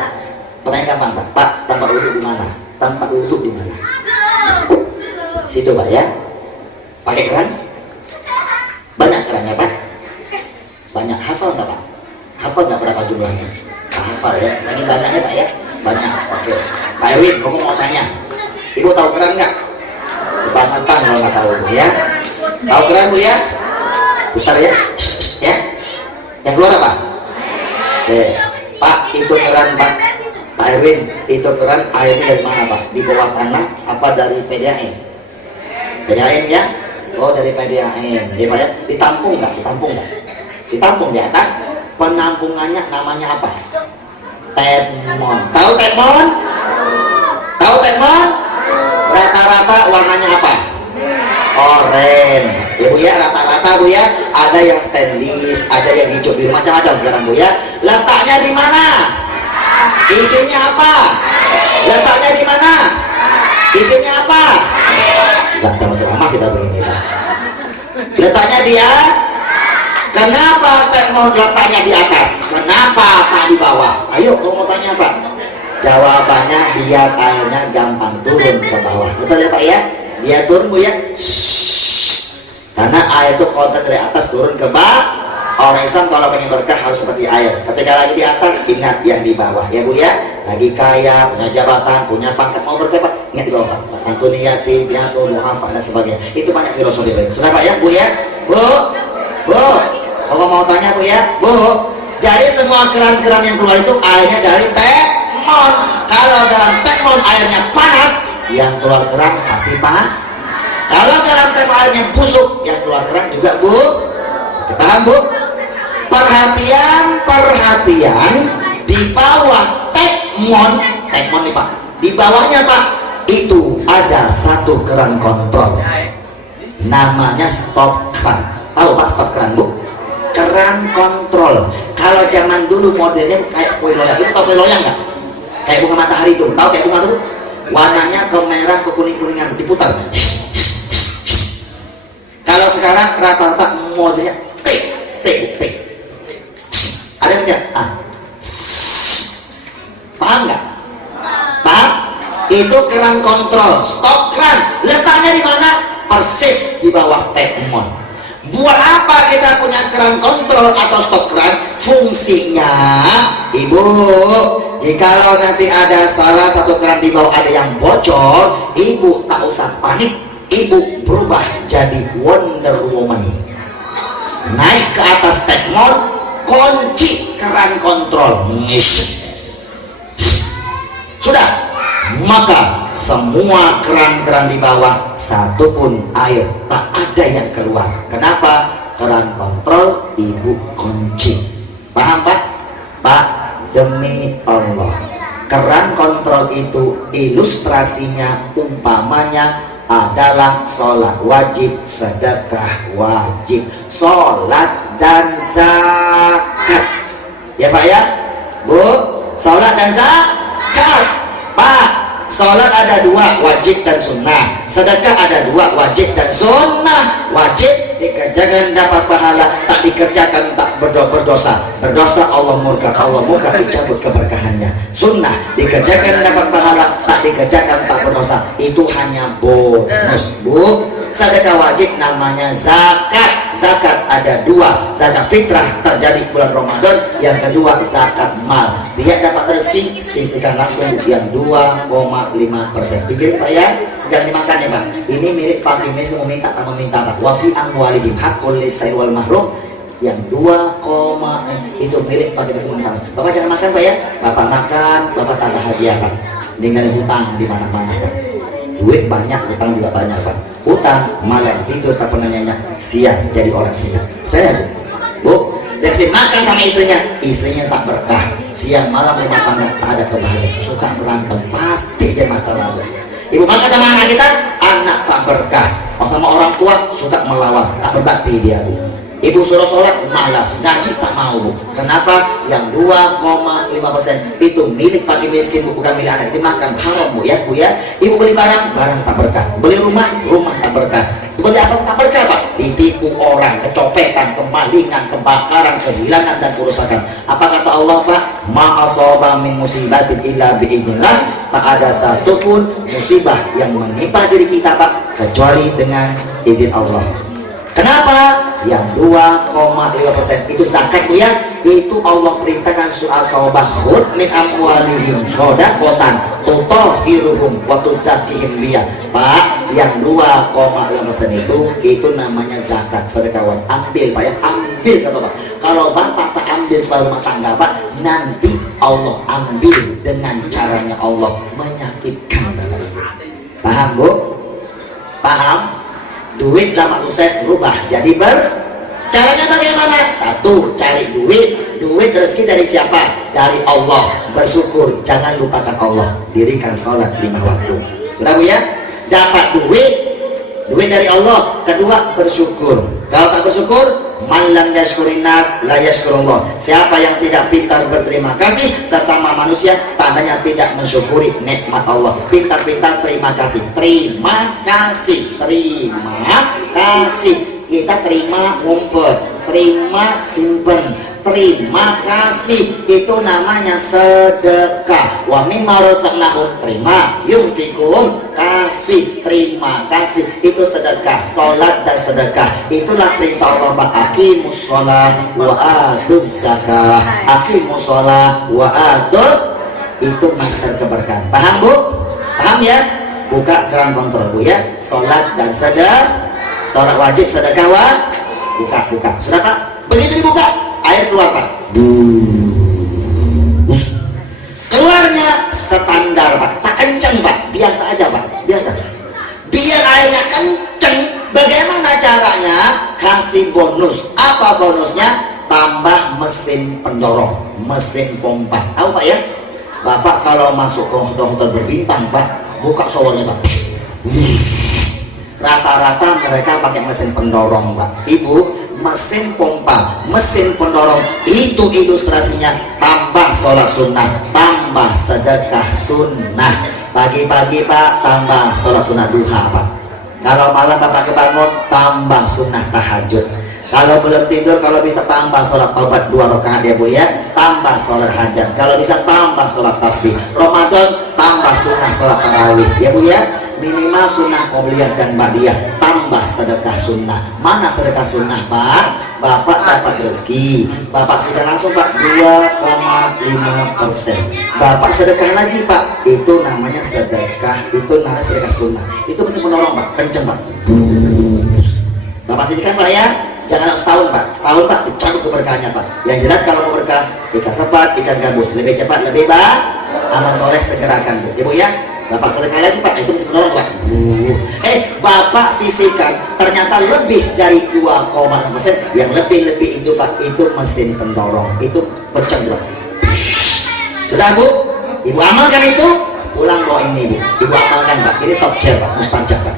Pertanyaan gampang Pak. Pak, tempat duduk di mana? Tempat duduk di mana? Situ Pak ya. Pakai keran? Banyak kerannya Pak? Banyak. Hafal nggak Pak? Hafal nggak berapa jumlahnya? Hafal ya. Ini banyaknya Pak ya? Banyak. Oke. Pak Erwin, aku mau tanya. Ibu tahu keran nggak? Kebangetan kalau nggak tahu Bu ya. Tahu keran Bu ya? Putar ya. Ya. Yang keluar apa? Oke. Pak, itu keran Pak. Pak Erwin, itu keran airnya dari mana Pak? Di bawah tanah apa dari PDAM? PDAM ya? Oh dari PDAM ya Pak ya? Ditampung nggak? Ditampung di atas. Penampungannya namanya apa? Temon. Tahu temon? Tahu temon? Rata-rata warnanya apa? Oranye ya Bu ya, rata-rata Bu ya. Ada yang stainless, ada yang hijau biru, macam-macam sekarang Bu ya. Letaknya di mana? Isinya apa? Letaknya di mana? Isinya apa? Enggak terlalu ceramah kita begini Pak. Letaknya dia. Kenapa teknon letaknya di atas? Kenapa tak di bawah? Ayo kamu mau tanya Pak. Jawabannya biar airnya gampang turun ke bawah. Betul ya Pak ya? Biar turun Bu ya. Karena air itu konten dari atas turun ke bawah. Orang Islam kalau pengen berkah harus seperti air. Ketika lagi di atas, ingat yang di bawah ya Bu ya. Lagi kaya, punya jabatan, punya pangkat, mau berkah Pak, ingat di bawah Pak. Santuni yatim, piatu, muhafal dan sebagainya. Itu banyak filosofi lain. Sudah Pak ya Bu ya. Bu, kalau mau tanya Bu ya, Bu. Jadi semua keran-keran yang keluar itu airnya dari temon. Kalau dalam temon airnya panas, yang keluar keran pasti Pak. Kalau dalam temon airnya busuk, yang keluar keran juga Bu. Paham Bu? Perhatian di bawah temon nih Pak. Di bawahnya Pak itu ada satu keran kontrol. Namanya stop keran. Tahu Pak stop keran Bu? Keran kontrol. Kalau zaman dulu modelnya kayak kue loyang. Itu tahu kue loyang nggak? Kayak bunga matahari itu. Tahu kayak bunga itu? Warnanya ke merah ke kuning-kuningan diputar. Kalau sekarang rata-rata modelnya tik. Ada yang punya? Paham nggak? Paham? Itu keran kontrol. Stop keran. Letaknya di mana? Persis di bawah tekmon. Buat apa kita punya keran kontrol atau stop keran? Fungsinya, ibu, jikalau nanti ada salah satu keran di bawah ada yang bocor, ibu tak usah panik, ibu berubah jadi Wonder Woman, naik ke atas tekmon, kunci keran kontrol, sudah. Maka semua keran-keran di bawah satupun air tak ada yang keluar. Kenapa? Keran kontrol ibu kunci. Paham Pak? Pak, demi Allah, keran kontrol itu ilustrasinya, umpamanya adalah sholat wajib, sedekah wajib, sholat dan zakat. Ya Pak ya, Bu, sholat dan zakat. Pak, sholat ada dua, wajib dan sunnah. Sedekah ada dua, wajib dan sunnah. Wajib dikerjakan dapat pahala, tak dikerjakan tak berdosa. Berdosa Allah murka, Allah murka dicabut keberkahannya. Sunnah dikerjakan dapat pahala, tak dikerjakan tak berdosa. Itu hanya bonus, Bu. Sedekah wajib namanya zakat. Zakat ada dua, zakat fitrah terjadi bulan Ramadan, yang kedua zakat mal. Dia dapat rezeki, sisihkan langsung yang 2,5%. Pikirin Pak ya, jangan dimakan ya Pak. Ini milik Pak Kimis, mau minta tak meminta Pak. Wafi amwalihim hakul lisai wal mahrum, yang 2, itu milik Pak Kimis meminta. Bapak jangan makan Pak ya. Bapak makan, Bapak tambah hadiah Pak. Ninggalin hutang di mana-mana Pak. Duit banyak, hutang juga banyak Pak. Hutang malam tidur tak pernah nyenyak, siang jadi orang hina. Percaya Bu? Dia makan sama istrinya tak berkah. Siang malam rumah tangga tak ada kebahagiaan, suka berantem, pasti jadi masalah Bu. Ibu makan sama anak kita, anak tak berkah. Sama orang tua suka melawan, tak berbakti dia Bu. Ibu suruh sholat malas, gaji tak mau Bu. Kenapa? Yang 2,5% itu milik fakir miskin Bu, bukan milik anak. Dimakan haram Bu ya Bu ya. Ibu beli barang tak berkah. Beli rumah tak berkah. Beli apa tak berkah Pak? Ditipu orang, kecopetan, kemalingan, kebakaran, kehilangan dan kerusakan. Apa kata Allah Pak? Ma asaba min musibatin illa biidznillah. Tak ada satupun musibah yang menimpa diri kita Pak kecuali dengan izin Allah. Kenapa? Yang 2,5% itu zakat ya. Itu Allah perintahkan surah Taubah, khudh min amwalihim shadaqatan tutahhiruhum wa tuzakkihim biha. Pak, yang 2,5% itu namanya zakat, sedekah wajib. Ambil Pak ya, ambil kata Pak. Kalau Bapak tak ambil soal rumah tangga Pak, nanti Allah ambil dengan caranya Allah, menyakitkan Bapak. Paham Bu? Paham? Duit lama sukses berubah jadi caranya bagaimana? Satu, cari duit rezeki dari siapa? Dari Allah. Bersyukur, jangan lupakan Allah, dirikan sholat 5 waktu. Sudah Bu ya? Dapat duit dari Allah. Kedua, bersyukur. Kalau tak bersyukur, man lam yashkurin nas la yashkurullah. Siapa yang tidak pintar berterima kasih sesama manusia, tandanya tidak mensyukuri nikmat Allah. Pintar-pintar terima kasih. Terima kasih. Terima kasih. Kita terima ngumpet, terima simpen, terima kasih, itu namanya sedekah. Wa mimma razaqnahum, terima, yunfiqun, kasih, terima kasih, itu sedekah. Salat dan sedekah itulah perintah Allah Pak. Aqimus shalah wa atuz zakah. Aqimus shalah wa atuz, itu master keberkahan. Paham Bu? Paham ya? Buka keran kontrol Bu ya. Salat dan sedekah, sholat wajib, sedekah buka. Sudah Pak? Begitu dibuka, air keluar Pak. Keluarnya standar Pak, tak kenceng Pak, biasa aja Pak, biasa. Biar airnya kenceng, bagaimana caranya? Kasih bonus. Apa bonusnya? Tambah mesin pendorong, mesin pompa. Tahu Pak ya? Bapak kalau masuk ke hotel-hotel berbintang Pak, buka showernya Pak, rata-rata mereka pakai mesin pendorong Pak. Ibu, mesin pompa, mesin pendorong, itu ilustrasinya tambah sholat sunnah, tambah sedekah sunnah. Pagi-pagi Pak, tambah sholat sunnah duha Pak. Kalau malam Bapak kebangun, tambah sunnah tahajud. Kalau belum tidur, kalau bisa tambah sholat taubat 2 rakaat ya Bu ya. Tambah sholat hajat. Kalau bisa tambah sholat tasbih. Ramadan tambah sunnah sholat tarawih ya Bu ya. minimal sunnah qobliyah dan ba'diyah, tambah sedekah sunnah. Mana sedekah sunnah Pak? Bapak dapat rezeki, Bapak sedekah langsung Pak 2,5%. Bapak sedekah lagi Pak, itu namanya sedekah, itu namanya sedekah sunnah. Itu bisa menolong Pak, kenceng Pak. Bapak sisihkan Pak ya, jangan setahun Pak, setahun Pak dicabut keberkahannya Pak. Yang jelas kalau mau berkah, ikan sepat, ikan gabus, lebih cepat, lebih baik, amal soleh segerakan Bu. Ibu ya, Bapak sedekah lagi Pak, itu bisa menolong Pak. Bapak sisihkan, ternyata lebih dari 2,6%. Yang lebih-lebih itu Pak, itu mesin pendorong, itu berceng Pak. Sudah Bu, Ibu amalkan itu, pulang bawa ini Bu, Ibu amalkan Pak, ini top chair Pak, mustajab Pak.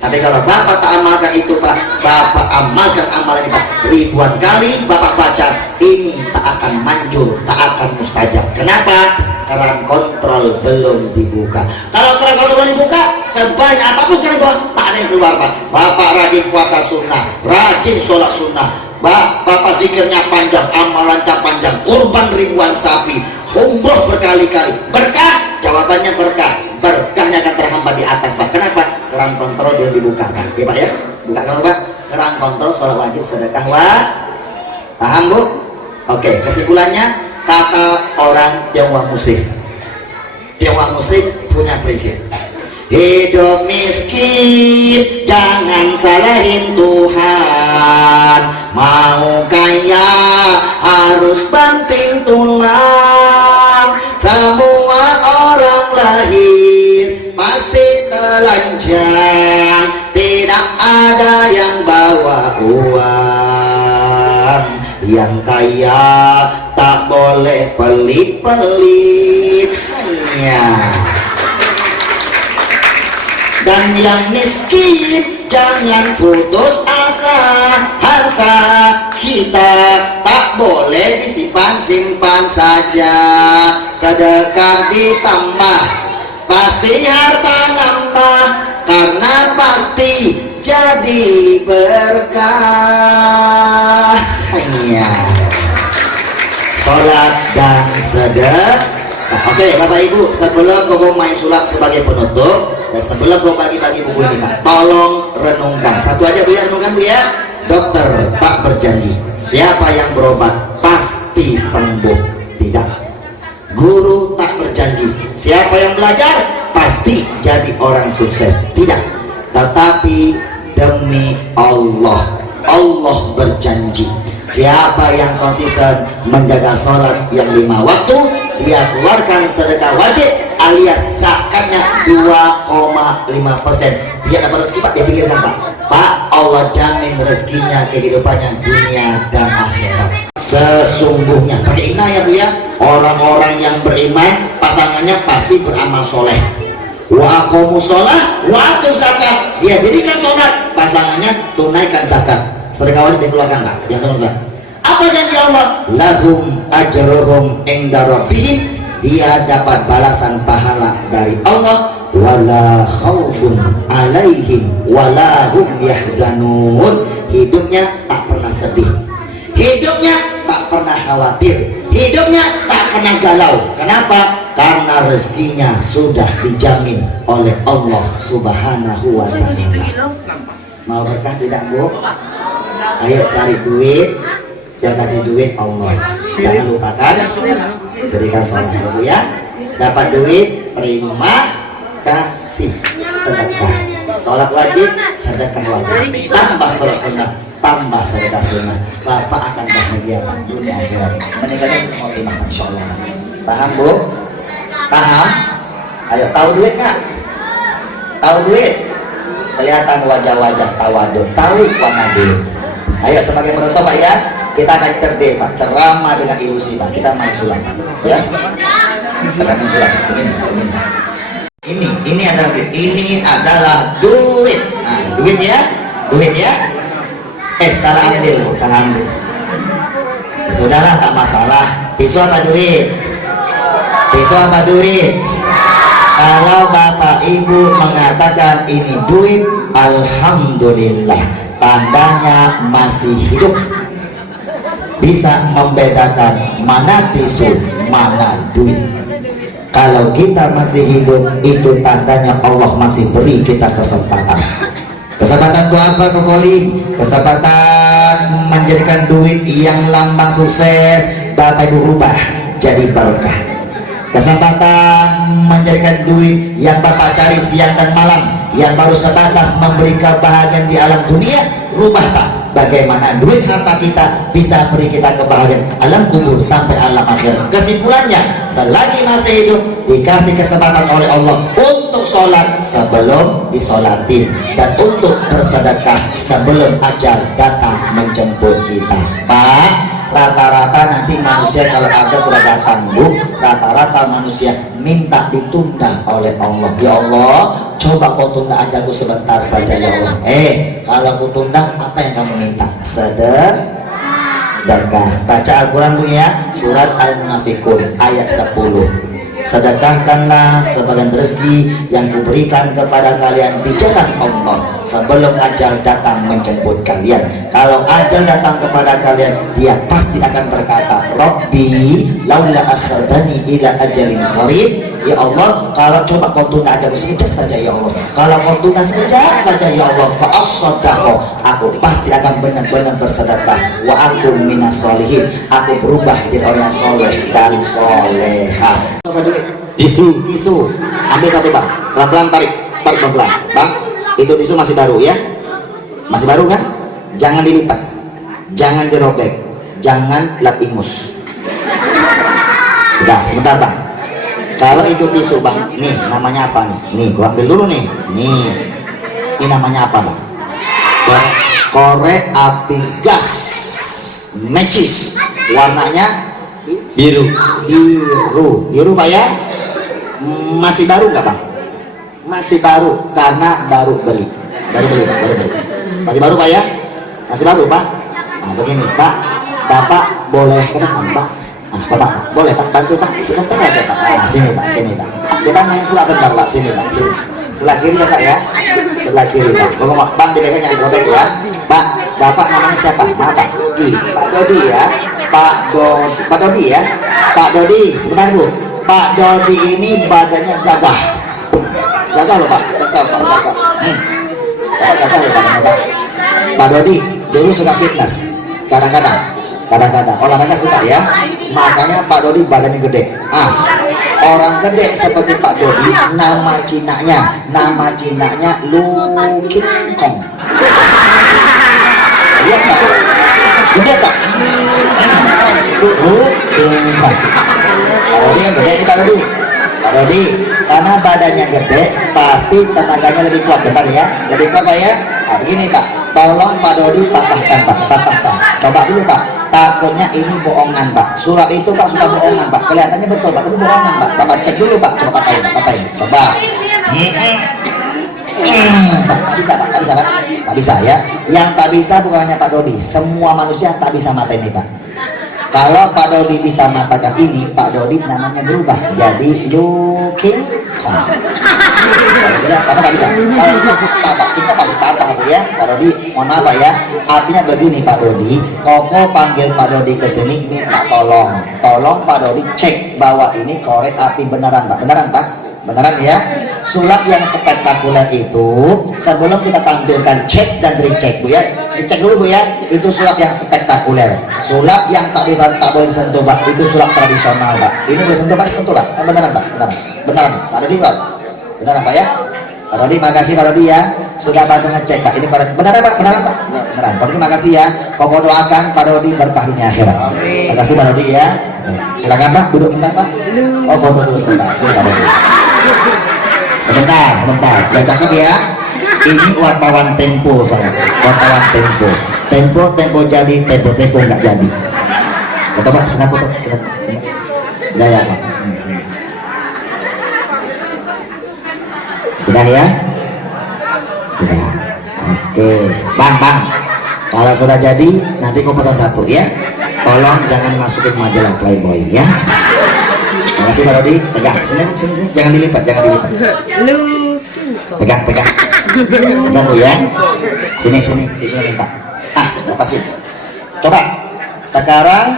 Tapi kalau Bapak tak amalkan itu Pak, Bapak amalkan amalan ini Pak, ribuan kali Bapak baca, ini tak akan manjur, tak akan mustajab. Kenapa? Keran kontrol belum dibuka. Kalau keran kontrol belum dibuka, sebanyak apapun keran kontrol, tak ada yang keluar Pak. Bapak rajin puasa sunnah, rajin sholat sunnah, Bapak zikirnya panjang, amalannya panjang, kurban ribuan sapi, umroh berkali-kali, berkah? Jawabannya berkah. Berkahnya akan terhambat di atas Pak. Kenapa? Keran kontrol belum dibuka Pak. Ya Pak ya, buka keran Pak. Keran kontrol sholat wajib sedekah paham Bu? Oke, kesimpulannya, kata orang Tionghoa Muslim, Tionghoa Muslim punya prinsip, hidup miskin jangan salahin Tuhan, mau kaya harus banting tulang, semua orang lahir pasti telanjang, tidak ada yang bawa uang, yang kaya tak boleh pelit-pelit ya. Dan yang miskin jangan putus asa, harta kita tak boleh disimpan-simpan saja, sedekah ditambah pasti harta nambah, karena pasti jadi berkah ya. Sholat dan sedekah. Oke Bapak Ibu, sebelum kau main sulap sebagai penutup dan sebelum kau bagi-bagi buku ini Pak, tolong renungkan satu aja Bu ya, renungkan Bu ya. Dokter tak berjanji siapa yang berobat pasti sembuh, tidak. Guru tak berjanji siapa yang belajar pasti jadi orang sukses, tidak. Tetapi demi Allah, Allah berjanji siapa yang konsisten menjaga sholat yang 5 waktu, dia keluarkan sedekah wajib alias zakatnya 2,5%, dia dapat rezeki Pak, dia pikirkan Pak. Pak, Allah jamin rezekinya, kehidupannya dunia dan akhirat. Sesungguhnya pakai inayah Bu ya, orang-orang yang beriman pasangannya pasti beramal soleh. Wa aqamus sholah wa atuz zakat, dia dirikan sholat, pasangannya tunaikan zakat. Sedekah wajib dikeluarkan Pak. Yang kedua, apa janji Allah? Lahum ajruhum inda rabbihim, dia dapat balasan pahala dari Allah. Wala khaufun alaihim wala hum yahzanun, hidupnya tak pernah sedih, hidupnya tak pernah khawatir, hidupnya tak pernah galau. Kenapa? Karena rezekinya sudah dijamin oleh Allah Subhanahu wa ta'ala. Mau berkah tidak Bu? Ayo cari duit, yang kasih duit Allah, jangan lupakan jadikan sholat Bu ya. Dapat duit, terima, kasih, sedekah. Sholat wajib, sedekah wajib, tambah sholat sunnah, tambah sedekah sunnah. Bapak akan bahagia Pak, dunia akhirat. Meninggalnya mau timah insya Allah. Paham Bu? Paham? Ayo, tahu duit nggak? Tahu duit? Kelihatan wajah-wajah tawaduk, tahu warna duit. Ayo sebagai penutup Pak ya, kita akan cerdik Pak, ceramah dengan ilusi Pak, kita main sulap Pak ya. Kita main sulap begini. Ini adalah duit, ini adalah duit. Nah, duit ya, duit ya. Salah ambil Bu, salah ambil. Ya, sudahlah, tak masalah. Tisu apa duit? Tisu apa duit? Kalau Bapak Ibu mengatakan ini duit, alhamdulillah, tandanya masih hidup, bisa membedakan mana tisu, mana duit. Kalau kita masih hidup, itu tandanya Allah masih beri kita kesempatan. Kesempatan untuk apa Kokoli? Kesempatan menjadikan duit yang lambang sukses Bapak Ibu rubah jadi berkah. Kesempatan menjadikan duit yang Bapak cari siang dan malam yang baru sebatas memberi kebahagiaan di alam dunia, rubah Pak. Bagaimana duit harta kita bisa beri kita kebahagiaan alam kubur sampai alam akhir. Kesimpulannya, selagi masih hidup dikasih kesempatan oleh Allah untuk sholat sebelum disolatin dan untuk bersedekah sebelum ajal datang menjemput kita. Pak, rata-rata nanti manusia kalau ada sudah datang Bu, rata-rata manusia minta ditunda oleh Allah. Ya Allah, coba kau tunda ajalku sebentar saja ya Allah. Kalau aku tunda, apa yang kamu minta? Sedekah. Baca Al-Quran Bu ya, surat Al-Munafikun ayat 10. Sedekahkanlah sebagian rezeki yang kuberikan kepada kalian di jalan Allah sebelum ajal datang menjemput kalian. Kalau ajal datang kepada kalian, dia pasti akan berkata, Rabbi laula akhirtani ila ajalin qarib. Ya Allah, kalau coba kau tunda ajalku sekejap saja ya Allah, kalau kau tunda sekejap saja ya Allah, fa'as-sadaqah, aku pasti akan benar-benar bersedekah, wa aku minas sholihin, aku berubah jadi orang yang soleh dan soleha. Coba duit tisu ambil satu Bang, pelan-pelan tarik pelan-pelan Bang. Itu tisu masih baru ya, masih baru kan, jangan dilipat, jangan dirobek, jangan lap ingus. Sudah, sebentar Bang. Kalau itu tisu Bang, nih namanya apa nih? Nih gua ambil dulu nih. Ini namanya apa Bang? Korek api gas matches, warnanya biru Pak ya. Masih baru nggak Bang? Masih baru, karena baru beli masih baru Pak ya, masih baru Pak. Nah begini Pak, Bapak boleh ke depan Pak. Bapak boleh Pak, bantu Pak sebentar aja Pak. Sini Pak, kita main sebelah sebentar Pak, sini Pak, sini sebelah kiri ya Pak ya, sebelah kiri Pak. Bang dipegang jangan dirobek ya Pak. Bapak namanya siapa? Maaf Pak Dodi ya, Pak Dodi ya, Pak Dodi sebentar Bu. Pak Dodi ini badannya gagah loh Pak, gagah loh badannya Pak. Pak Dodi dulu suka fitness, kadang-kadang olahraga suka ya, makanya Pak Dodi badannya gede. Orang gede seperti Pak Dodi, nama Cinanya Lukin Kong. Iya Pak, gede Pak, Lukin Kong. Pak Dodi yang gede ini Pak Dodi, karena badannya gede pasti tenaganya lebih kuat. Bentar ya, lebih kuat Pak ya. Begini Pak, tolong Pak Dodi patahkan. Coba dulu Pak, takutnya ini bohongan Pak. Sulap itu Pak suka bohongan Pak, kelihatannya betul Pak tapi bohongan Pak. Bapak cek dulu Pak, coba patahin coba. Tak bisa Pak, tak bisa ya. Yang tak bisa bukan hanya Pak Dodi, semua manusia tak bisa mata ini Pak. Kalau Pak Dodi bisa matakan ini, Pak Dodi namanya berubah jadi Lukin Kong. Apa tak bisa? Kalau kita pasti patah ya Pak Dodi, mohon maaf Pak ya. Artinya begini Pak Dodi, Koko panggil Pak Dodi ke sini minta tolong Pak Dodi cek bahwa ini korek api beneran Pak, beneran ya. Sulap yang spektakuler itu sebelum kita tampilkan cek dan recheck Bu ya, dicek dulu Bu ya, itu sulap yang spektakuler. Sulap yang tak boleh disentuh Pak, itu sulap tradisional Pak. Ini boleh sentuh Pak, sentuh Pak, beneran Pak, beneran Pak Dodi Pak, beneran Pak ya. Pak Dodi makasih Pak Dodi ya, sudah bantu ngecek Pak, ini beneran Pak, beneran Pak Dodi makasih ya. Koko doakan Pak Dodi berkah dunia akhirat. Makasih Pak Dodi ya. Silakan Pak, duduk bentar Pak. Oh foto dulu sebentar, sini Pak Dodi. Sebentar, yang cakep ya. Ini wartawan Tempo saya, wartawan Tempo jadi, Tempo nggak jadi. Foto Pak, foto. Ya Pak. Sudah ya? Sudah. Oke, Bang. Kalau sudah jadi, nanti kau pesan satu ya. Tolong jangan masukin majalah Playboy ya. Makasih Pak Dodi, pegang. Sini, jangan dilipat. Pegang. Sedang Bu ya. Sini minta. Apa sih? Coba. Sekarang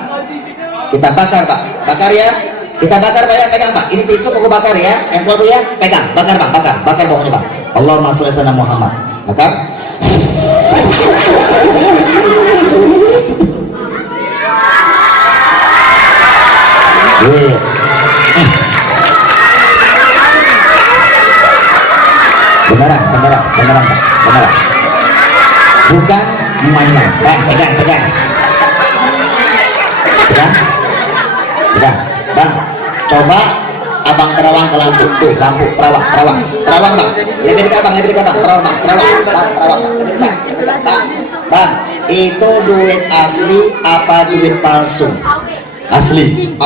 kita bakar Pak. Bakar ya. Kita bakar Pak ya, pegang Pak. Ini tisu aku bakar ya. Empol Bu ya, pegang, bakar Bang, bakar pokoknya Bang. Allahumma sholli ala Muhammad. Bakar. Wih. Beneran Pak, beneran. Bukan mainan. Bang, pegang. Bang, coba abang terawang ke lampu. Tuh, lampu terawang Bang. Lebih dekat Bang, terawang Bang. Bang, itu duit asli apa duit palsu? Asli.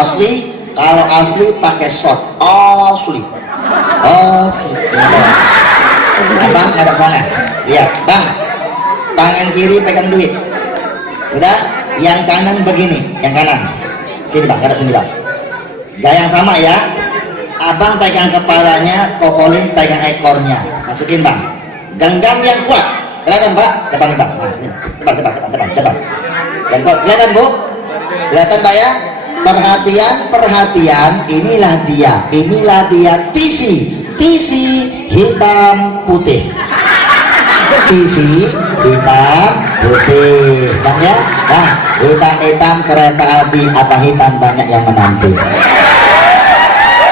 Kalau asli pakai shot. Asli. Abang ada sana. Iya, Bang. Tangan kiri pegang duit. Sudah? Yang kanan begini, yang kanan. Sini Bang, ada sini Bang. Gaya yang sama ya. Abang pegang kepalanya, kokolin pegang ekornya. Masukin Bang. Genggam yang kuat. Kelihatan Pak? Depan Bang. Depan. Dan kuat. Kelihatan Bu? Kelihatan Pak ya? Perhatian. Inilah dia TV hitam putih. Bang ya. Nah, hitam kereta api apa hitam banyak yang menanti.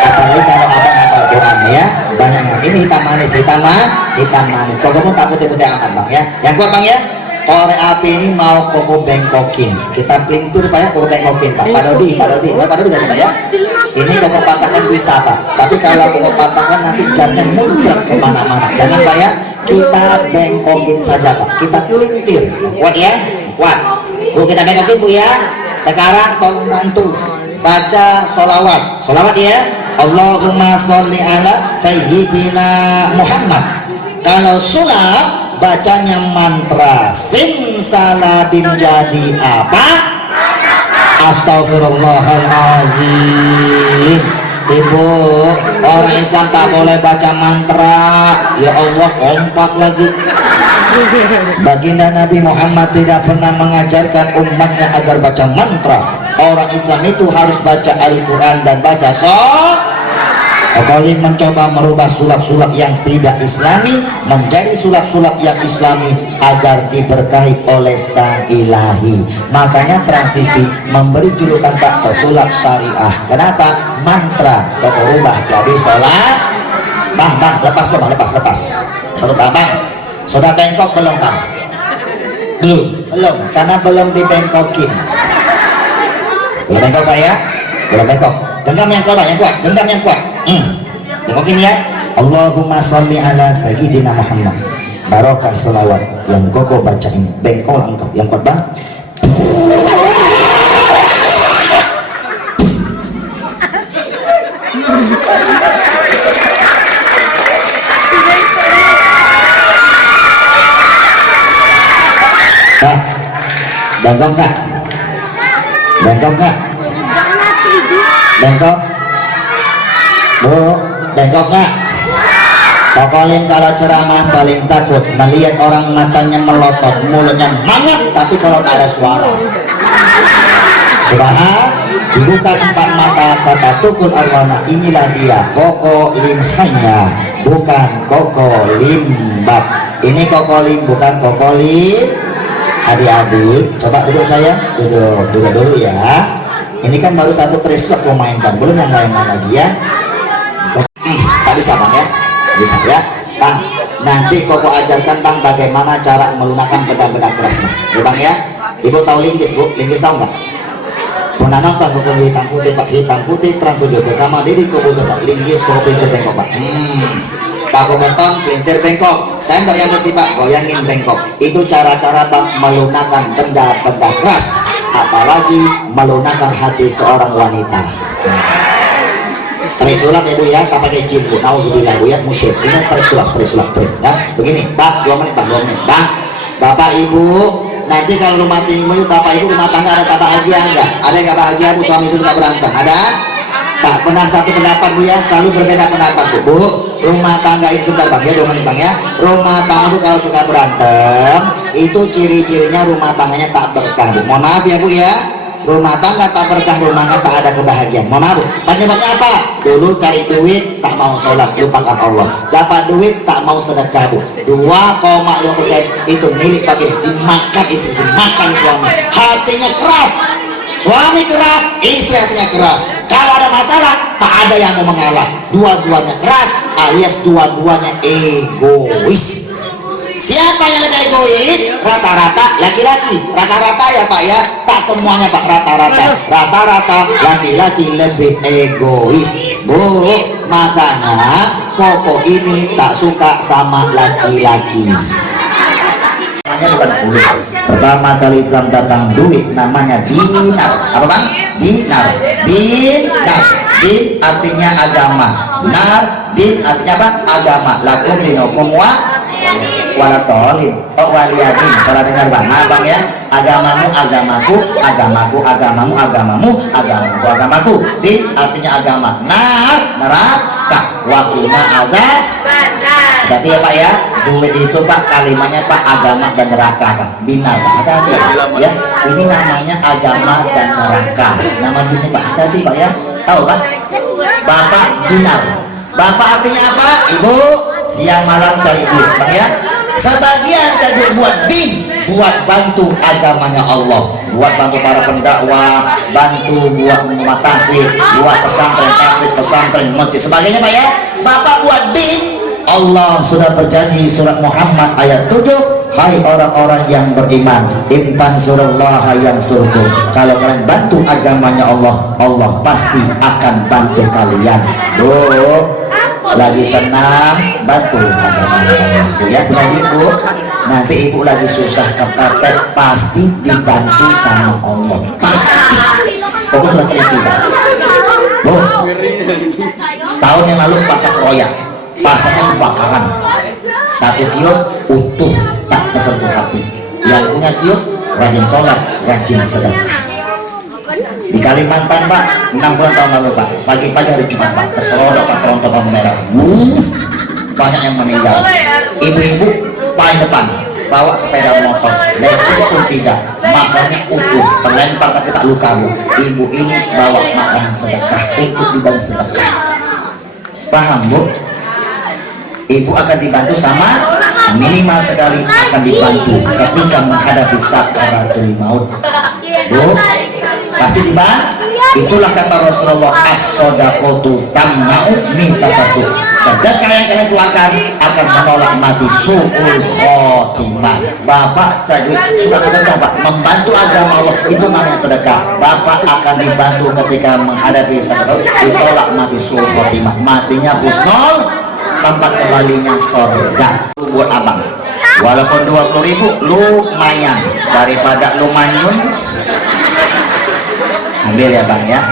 Apalagi kalau abang hafal Quran ya, banyak yang ini hitam manis. Kok kamu tak putih-putih amat Bang ya. Yang kuat Bang ya. Korek api ini mau koko bengkokin. Kita pelintir Pak ya, koko bengkokin Pak. Pak Dodi tadi Pak ya. Ini koko patahkan bisa Pak. Tapi kalau koko patahkan nanti gasnya muncrat kemana-mana. Jangan Pak ya. Kita bengkokin saja Pak. Kita pelintir. Kuat ya? Kuat. Bu, kita bengkokin Bu ya. Sekarang tolong bantu baca sholawat ya. Allahumma sholli ala sayyidina Muhammad. Kalau sulap bacanya mantra simsalabim jadi apa? Astagfirullahaladzim. Ibu, orang Islam tak boleh baca mantra. Ya Allah, kompak lagi. Baginda Nabi Muhammad tidak pernah mengajarkan umatnya agar baca mantra. Orang Islam itu harus baca Al-Quran dan baca Kalian mencoba merubah sulap-sulap yang tidak islami menjadi sulap-sulap yang islami agar diberkahi oleh Sang Ilahi. Makanya Trans TV memberi julukan Pak pesulap syariah. Kenapa? Mantra kok rubah jadi sholat. Bang, lepas. Bang, sudah bengkok belum Bang? Belum, karena belum dibengkokin. Belum bengkok Pak ya? Belum bengkok. Genggam yang kuat, genggam yang kuat. Bengkokin ya. Allahumma sholli ala sayyidina Muhammad. Barokah selawat yang koko baca ini. Bengkol engkau yang kuat Bang. Bengkok kak? Bengkok? Bu, bengkok nggak? Kokolin kalau ceramah paling takut melihat orang matanya melotot, mulutnya mangap, tapi kalau tak ada suara. Subhan, dibuka 4 mata, kata tukul arwana, inilah dia koko limhanya, bukan koko limbab. Ini kokolin, bukan kokolin. Adik-adik, coba duduk saya, duduk dulu ya. Ini kan baru satu trislok memainkan, belum yang lain-lain lagi ya. Tak bisa Bang ya, bisa ya Bang. Nanti koko ajarkan Bang bagaimana cara melunakkan benda-benda keras ya Bang ya. Ibu tahu linggis Bu? Linggis tahu nggak? Pernah nonton koko hitam putih Pak? Hitam putih Trans 7 bersama Didi Kobuzer Pak. Linggis koko pelintir bengkok Pak. Pak Kobeton pelintir bengkok. Saya nggak yang mesti Pak goyangin bengkok. Itu cara-cara Bang melunakkan benda-benda keras, apalagi melunakkan hati seorang wanita. Terisulap ya Bu ya, tak pakai jin Bu. Nauzubillah Bu ya, musyrik. Ini terisulap ya. Begini Bang, 2 menit Bang, 2 menit Bang. Bapak Ibu, nanti kalau rumah tangga Bapak Ibu rumah tangga ada tak bahagia enggak? Ada nggak bahagia Bu, suami istri suka berantem? Ada? Tak pernah satu pendapat Bu ya, selalu berbeda pendapat Bu. Rumah tangga itu sebentar Bang ya, 2 menit Bang ya. Rumah tangga itu kalau suka berantem, itu ciri-cirinya rumah tangganya tak berkah Bu. Mohon maaf ya Bu ya. rumah tangga tak berkah, rumah tangga tak ada kebahagiaan. Mohon maaf, penyebabnya apa? Dulu cari duit tak mau sholat, lupakan Allah. Dapat duit tak mau sedekah, Bu. 2,5% itu milik pakai, dimakan istri, dimakan suami. Hatinya keras, suami keras, istri hatinya keras. Kalau ada masalah tak ada yang mau mengalah, dua-duanya keras alias dua-duanya egois. Siapa yang lebih egois? Rata-rata laki-laki. Rata-rata ya Pak ya, tak semuanya Pak, rata-rata laki-laki lebih egois, Bu. Makanya Koko ini tak suka sama laki-laki. Namanya bukan fulus. Pertama kali Islam datang duit namanya dinar. Apa Bang? Dinar. Din artinya agama. Nar, din artinya apa? Agama. Lakum dinokum walatolin, waliyadin. Salah dengar Bang? Nah Bang ya, agamamu agamaku, agamaku agamamu, agamamu agamaku, agamaku. Din artinya agama. Nar, neraka. Wakina azab. Berarti ya Pak ya, duit itu Pak kalimatnya Pak agama dan neraka Pak. Dinar Pak, hati-hati ya. Ini namanya agama dan neraka. Nama duitnya Pak, hati-hati Pak ya. Tahu Pak? Bapak dinar. Bapak artinya apa? Ibu siang malam cari duit Bang ya. Sebagian cari duit buat din, buat bantu agamanya Allah, buat bantu para pendakwah, bantu buat rumah tahfidz, buat pesantren tahfidz, pesantren masjid sebagainya Pak ya. Bapak buat din. Allah sudah berjanji surat Muhammad ayat 7, hai orang-orang yang beriman, imtan surallaha yang surga. Kalau kalian bantu agamanya Allah, Allah pasti akan bantu kalian. Lagi senang bantu agamanya Allah ya, punya ibu. Nanti ibu lagi susah kepepet pasti dibantu sama Allah, pasti. Pokoknya laki-laki Bu, setahun yang lalu pasar Roya, pasarnya kebakaran, satu kios utuh tak tersentuh api. Yang punya kios rajin sholat, rajin sedekah. Di Kalimantan Pak, 6 bulan tahun lalu Pak, pagi-pagi hari Jumat Pak, keserodok Pak tronton merah, banyak yang meninggal. Ibu-ibu paling depan bawa sepeda motor, lecet pun tidak, makannya utuh, terlempar tapi tak luka Bu. Ibu ini bawa makanan sedekah untuk dibantu sedekah. Paham Bu? Ibu akan dibantu sama, minimal sekali akan dibantu ketika menghadapi sakaratul maut. Bu, pasti dibantu. Itulah kata Rasulullah, as-sodaqotu tamna'u min takasub. Sedekah yang kalian keluarkan akan menolak mati, su'ul khotimah. Bapak suka sedekah Pak, membantu agama Allah, itu namanya sedekah. Bapak akan dibantu ketika menghadapi sakaratul maut, ditolak mati, su'ul khotimah. Matinya husnul, tempat kembalinya surga. Buat abang, walaupun 20.000 lumayan, daripada lu manyun. Ambil ya Bang ya,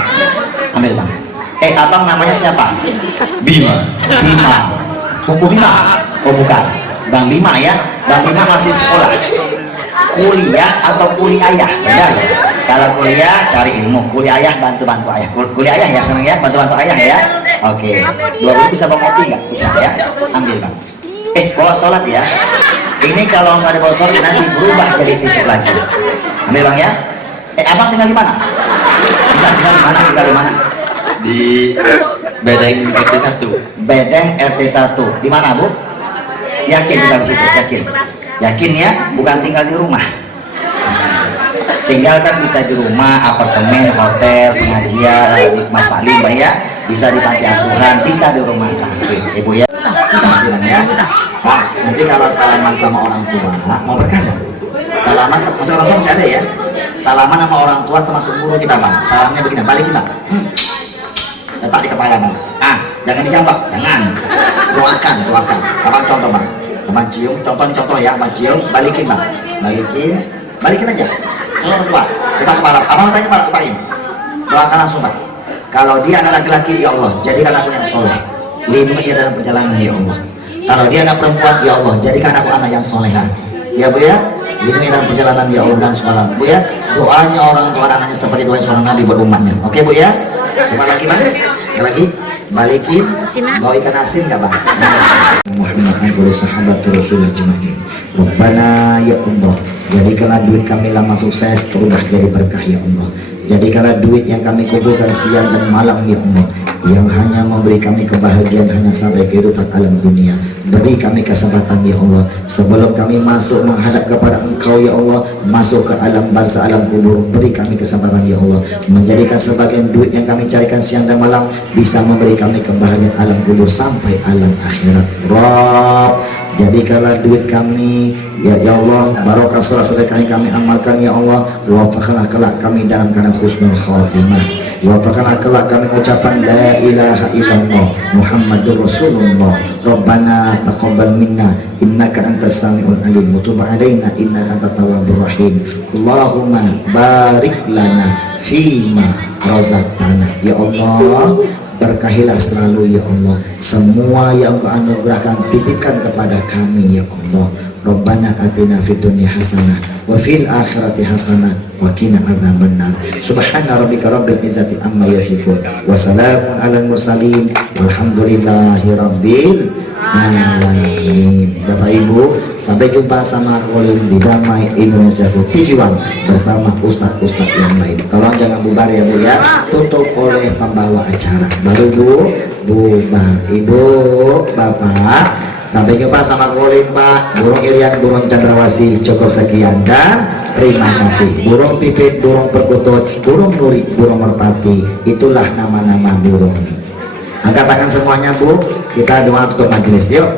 ambil Bang. Abang namanya siapa? Bima. Bima. Kuku Bima? Oh bukan, Bang Bima ya. Bang Bima masih sekolah, kuliah atau kuliah? Beda ya. Kalau kuliah cari ilmu, kuliah bantu-bantu ayah. Kuliah ayah ya sekarang ya, bantu-bantu ayah ya. Oke, 20 bisa bawa kopi nggak? Bisa ya, ambil Bang. Bawa sholat ya. Ini kalau nggak ada bawa sholat nanti berubah jadi tisu lagi. Ambil Bang ya. Abang tinggal di mana? Tinggal di mana? Tinggal di mana? Di Bedeng RT 1. Bedeng RT 1. Di mana Bu? Yakin tinggal di situ? Yakin? Yakin ya? Bukan tinggal di rumah. Tinggal kan bisa di rumah, apartemen, hotel, pengajian, di Mas Taklim ya. Bisa di panti asuhan, bisa di rumah tahfidz. Ibu ya. Kasih ya. Pak, nanti kalau salaman sama orang tua, mau berkah nggak? Salaman sama orang tua masih ada ya? Salaman sama orang tua termasuk guru kita Bang. Salamnya begini, balik kita. Letak di kepala Bang. Jangan dijambak, jangan. Doakan. Abang contoh Bang. Abang cium, contoh ya, Abang cium, balikin Bang. Balikin aja. Kalau orang tua, kita kepala. Abang tanya Bang, letakkan. Doakan langsung Bang. Kalau dia anak laki-laki, ya Allah, jadikan aku yang soleh. Lindungi ia dalam perjalanan, ya Allah. Kalau dia anak perempuan, ya Allah, jadikan aku anak yang soleha. Ya Bu ya, lindungi dalam perjalanan, ya Allah, dan semalam Bu ya. Doanya orang tua anaknya seperti doa seorang nabi buat umatnya. Oke Bu ya. Coba lagi Bang. Lagi balikin. Mau ikan asin nggak Bang? Muhammad wa sahabat Rasulullah jemaah. Rabbana ya Allah, jadikanlah duit kami lama sukses, berubah jadi berkah ya Allah. Jadikanlah duit yang kami kumpulkan siang dan malam ya Allah, yang hanya memberi kami kebahagiaan hanya sampai kehidupan alam dunia. Beri kami kesempatan ya Allah, sebelum kami masuk menghadap kepada Engkau ya Allah, masuk ke alam barzah, alam kubur, beri kami kesempatan ya Allah, menjadikan sebagian duit yang kami carikan siang dan malam bisa memberi kami kebahagiaan alam kubur sampai alam akhirat. Rabb, jadikanlah duit kami ya Allah barokah sedekah yang kami amalkan ya Allah. Wafakanlah kelak kami dalam keadaan husnul khatimah. Wafakanlah kelak kami ucapan la ilaha illallah Muhammadur Rasulullah. Rabbana taqabbal minna innaka antas samiul alim wa tub alaina innaka antat tawwabur rahim. Allahumma barik lana fima razaqtana. Ya Allah, berkahilah selalu ya Allah semua yang Engkau anugerahkan, titipkan kepada kami ya Allah. Rabbana atina fid dunya hasanah wa fil akhirati hasanah wa qina adzabannar. Subhana rabbika rabbil izzati amma yasifun wa salamun alal mursalin walhamdulillahi rabbil alamin. Bapak Ibu, sampai jumpa sama Kolim di Damai Indonesia TV One bersama ustadz-ustadz yang lain. Tolong jangan bubar ya Bu ya, tutup oleh pembawa acara. Baru Bu, bubar. Ibu, Bapak, sampai jumpa sama Kolim Pak. Burung Irian, burung Cendrawasih, cukup sekian dan terima kasih. Burung pipit, burung perkutut, burung nuri, burung merpati, itulah nama-nama burung. Angkat tangan semuanya Bu, kita doa tutup majelis yuk.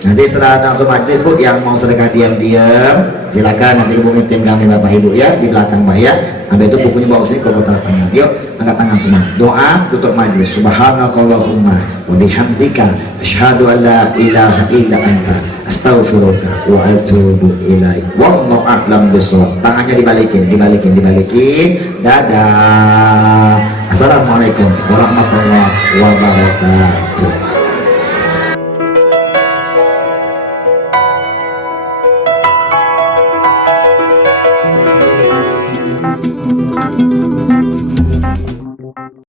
Nanti setelah doa tutup majelis Bu, yang mau sedekah diam-diam silakan, nanti hubungi tim kami Bapak Ibu ya di belakang Pak ya. Sampai itu bukunya bawa sini kalau tanda tangan. Yuk angkat tangan semua, doa tutup majelis. Subhanakallahumma wa bihamdika asyhadu an la ilaha illa anta astaghfiruka wa atubu ilaik. Wallahu a'lam bishawab. Tangannya dibalikin. Dadah. Assalamualaikum warahmatullahi wabarakatuh.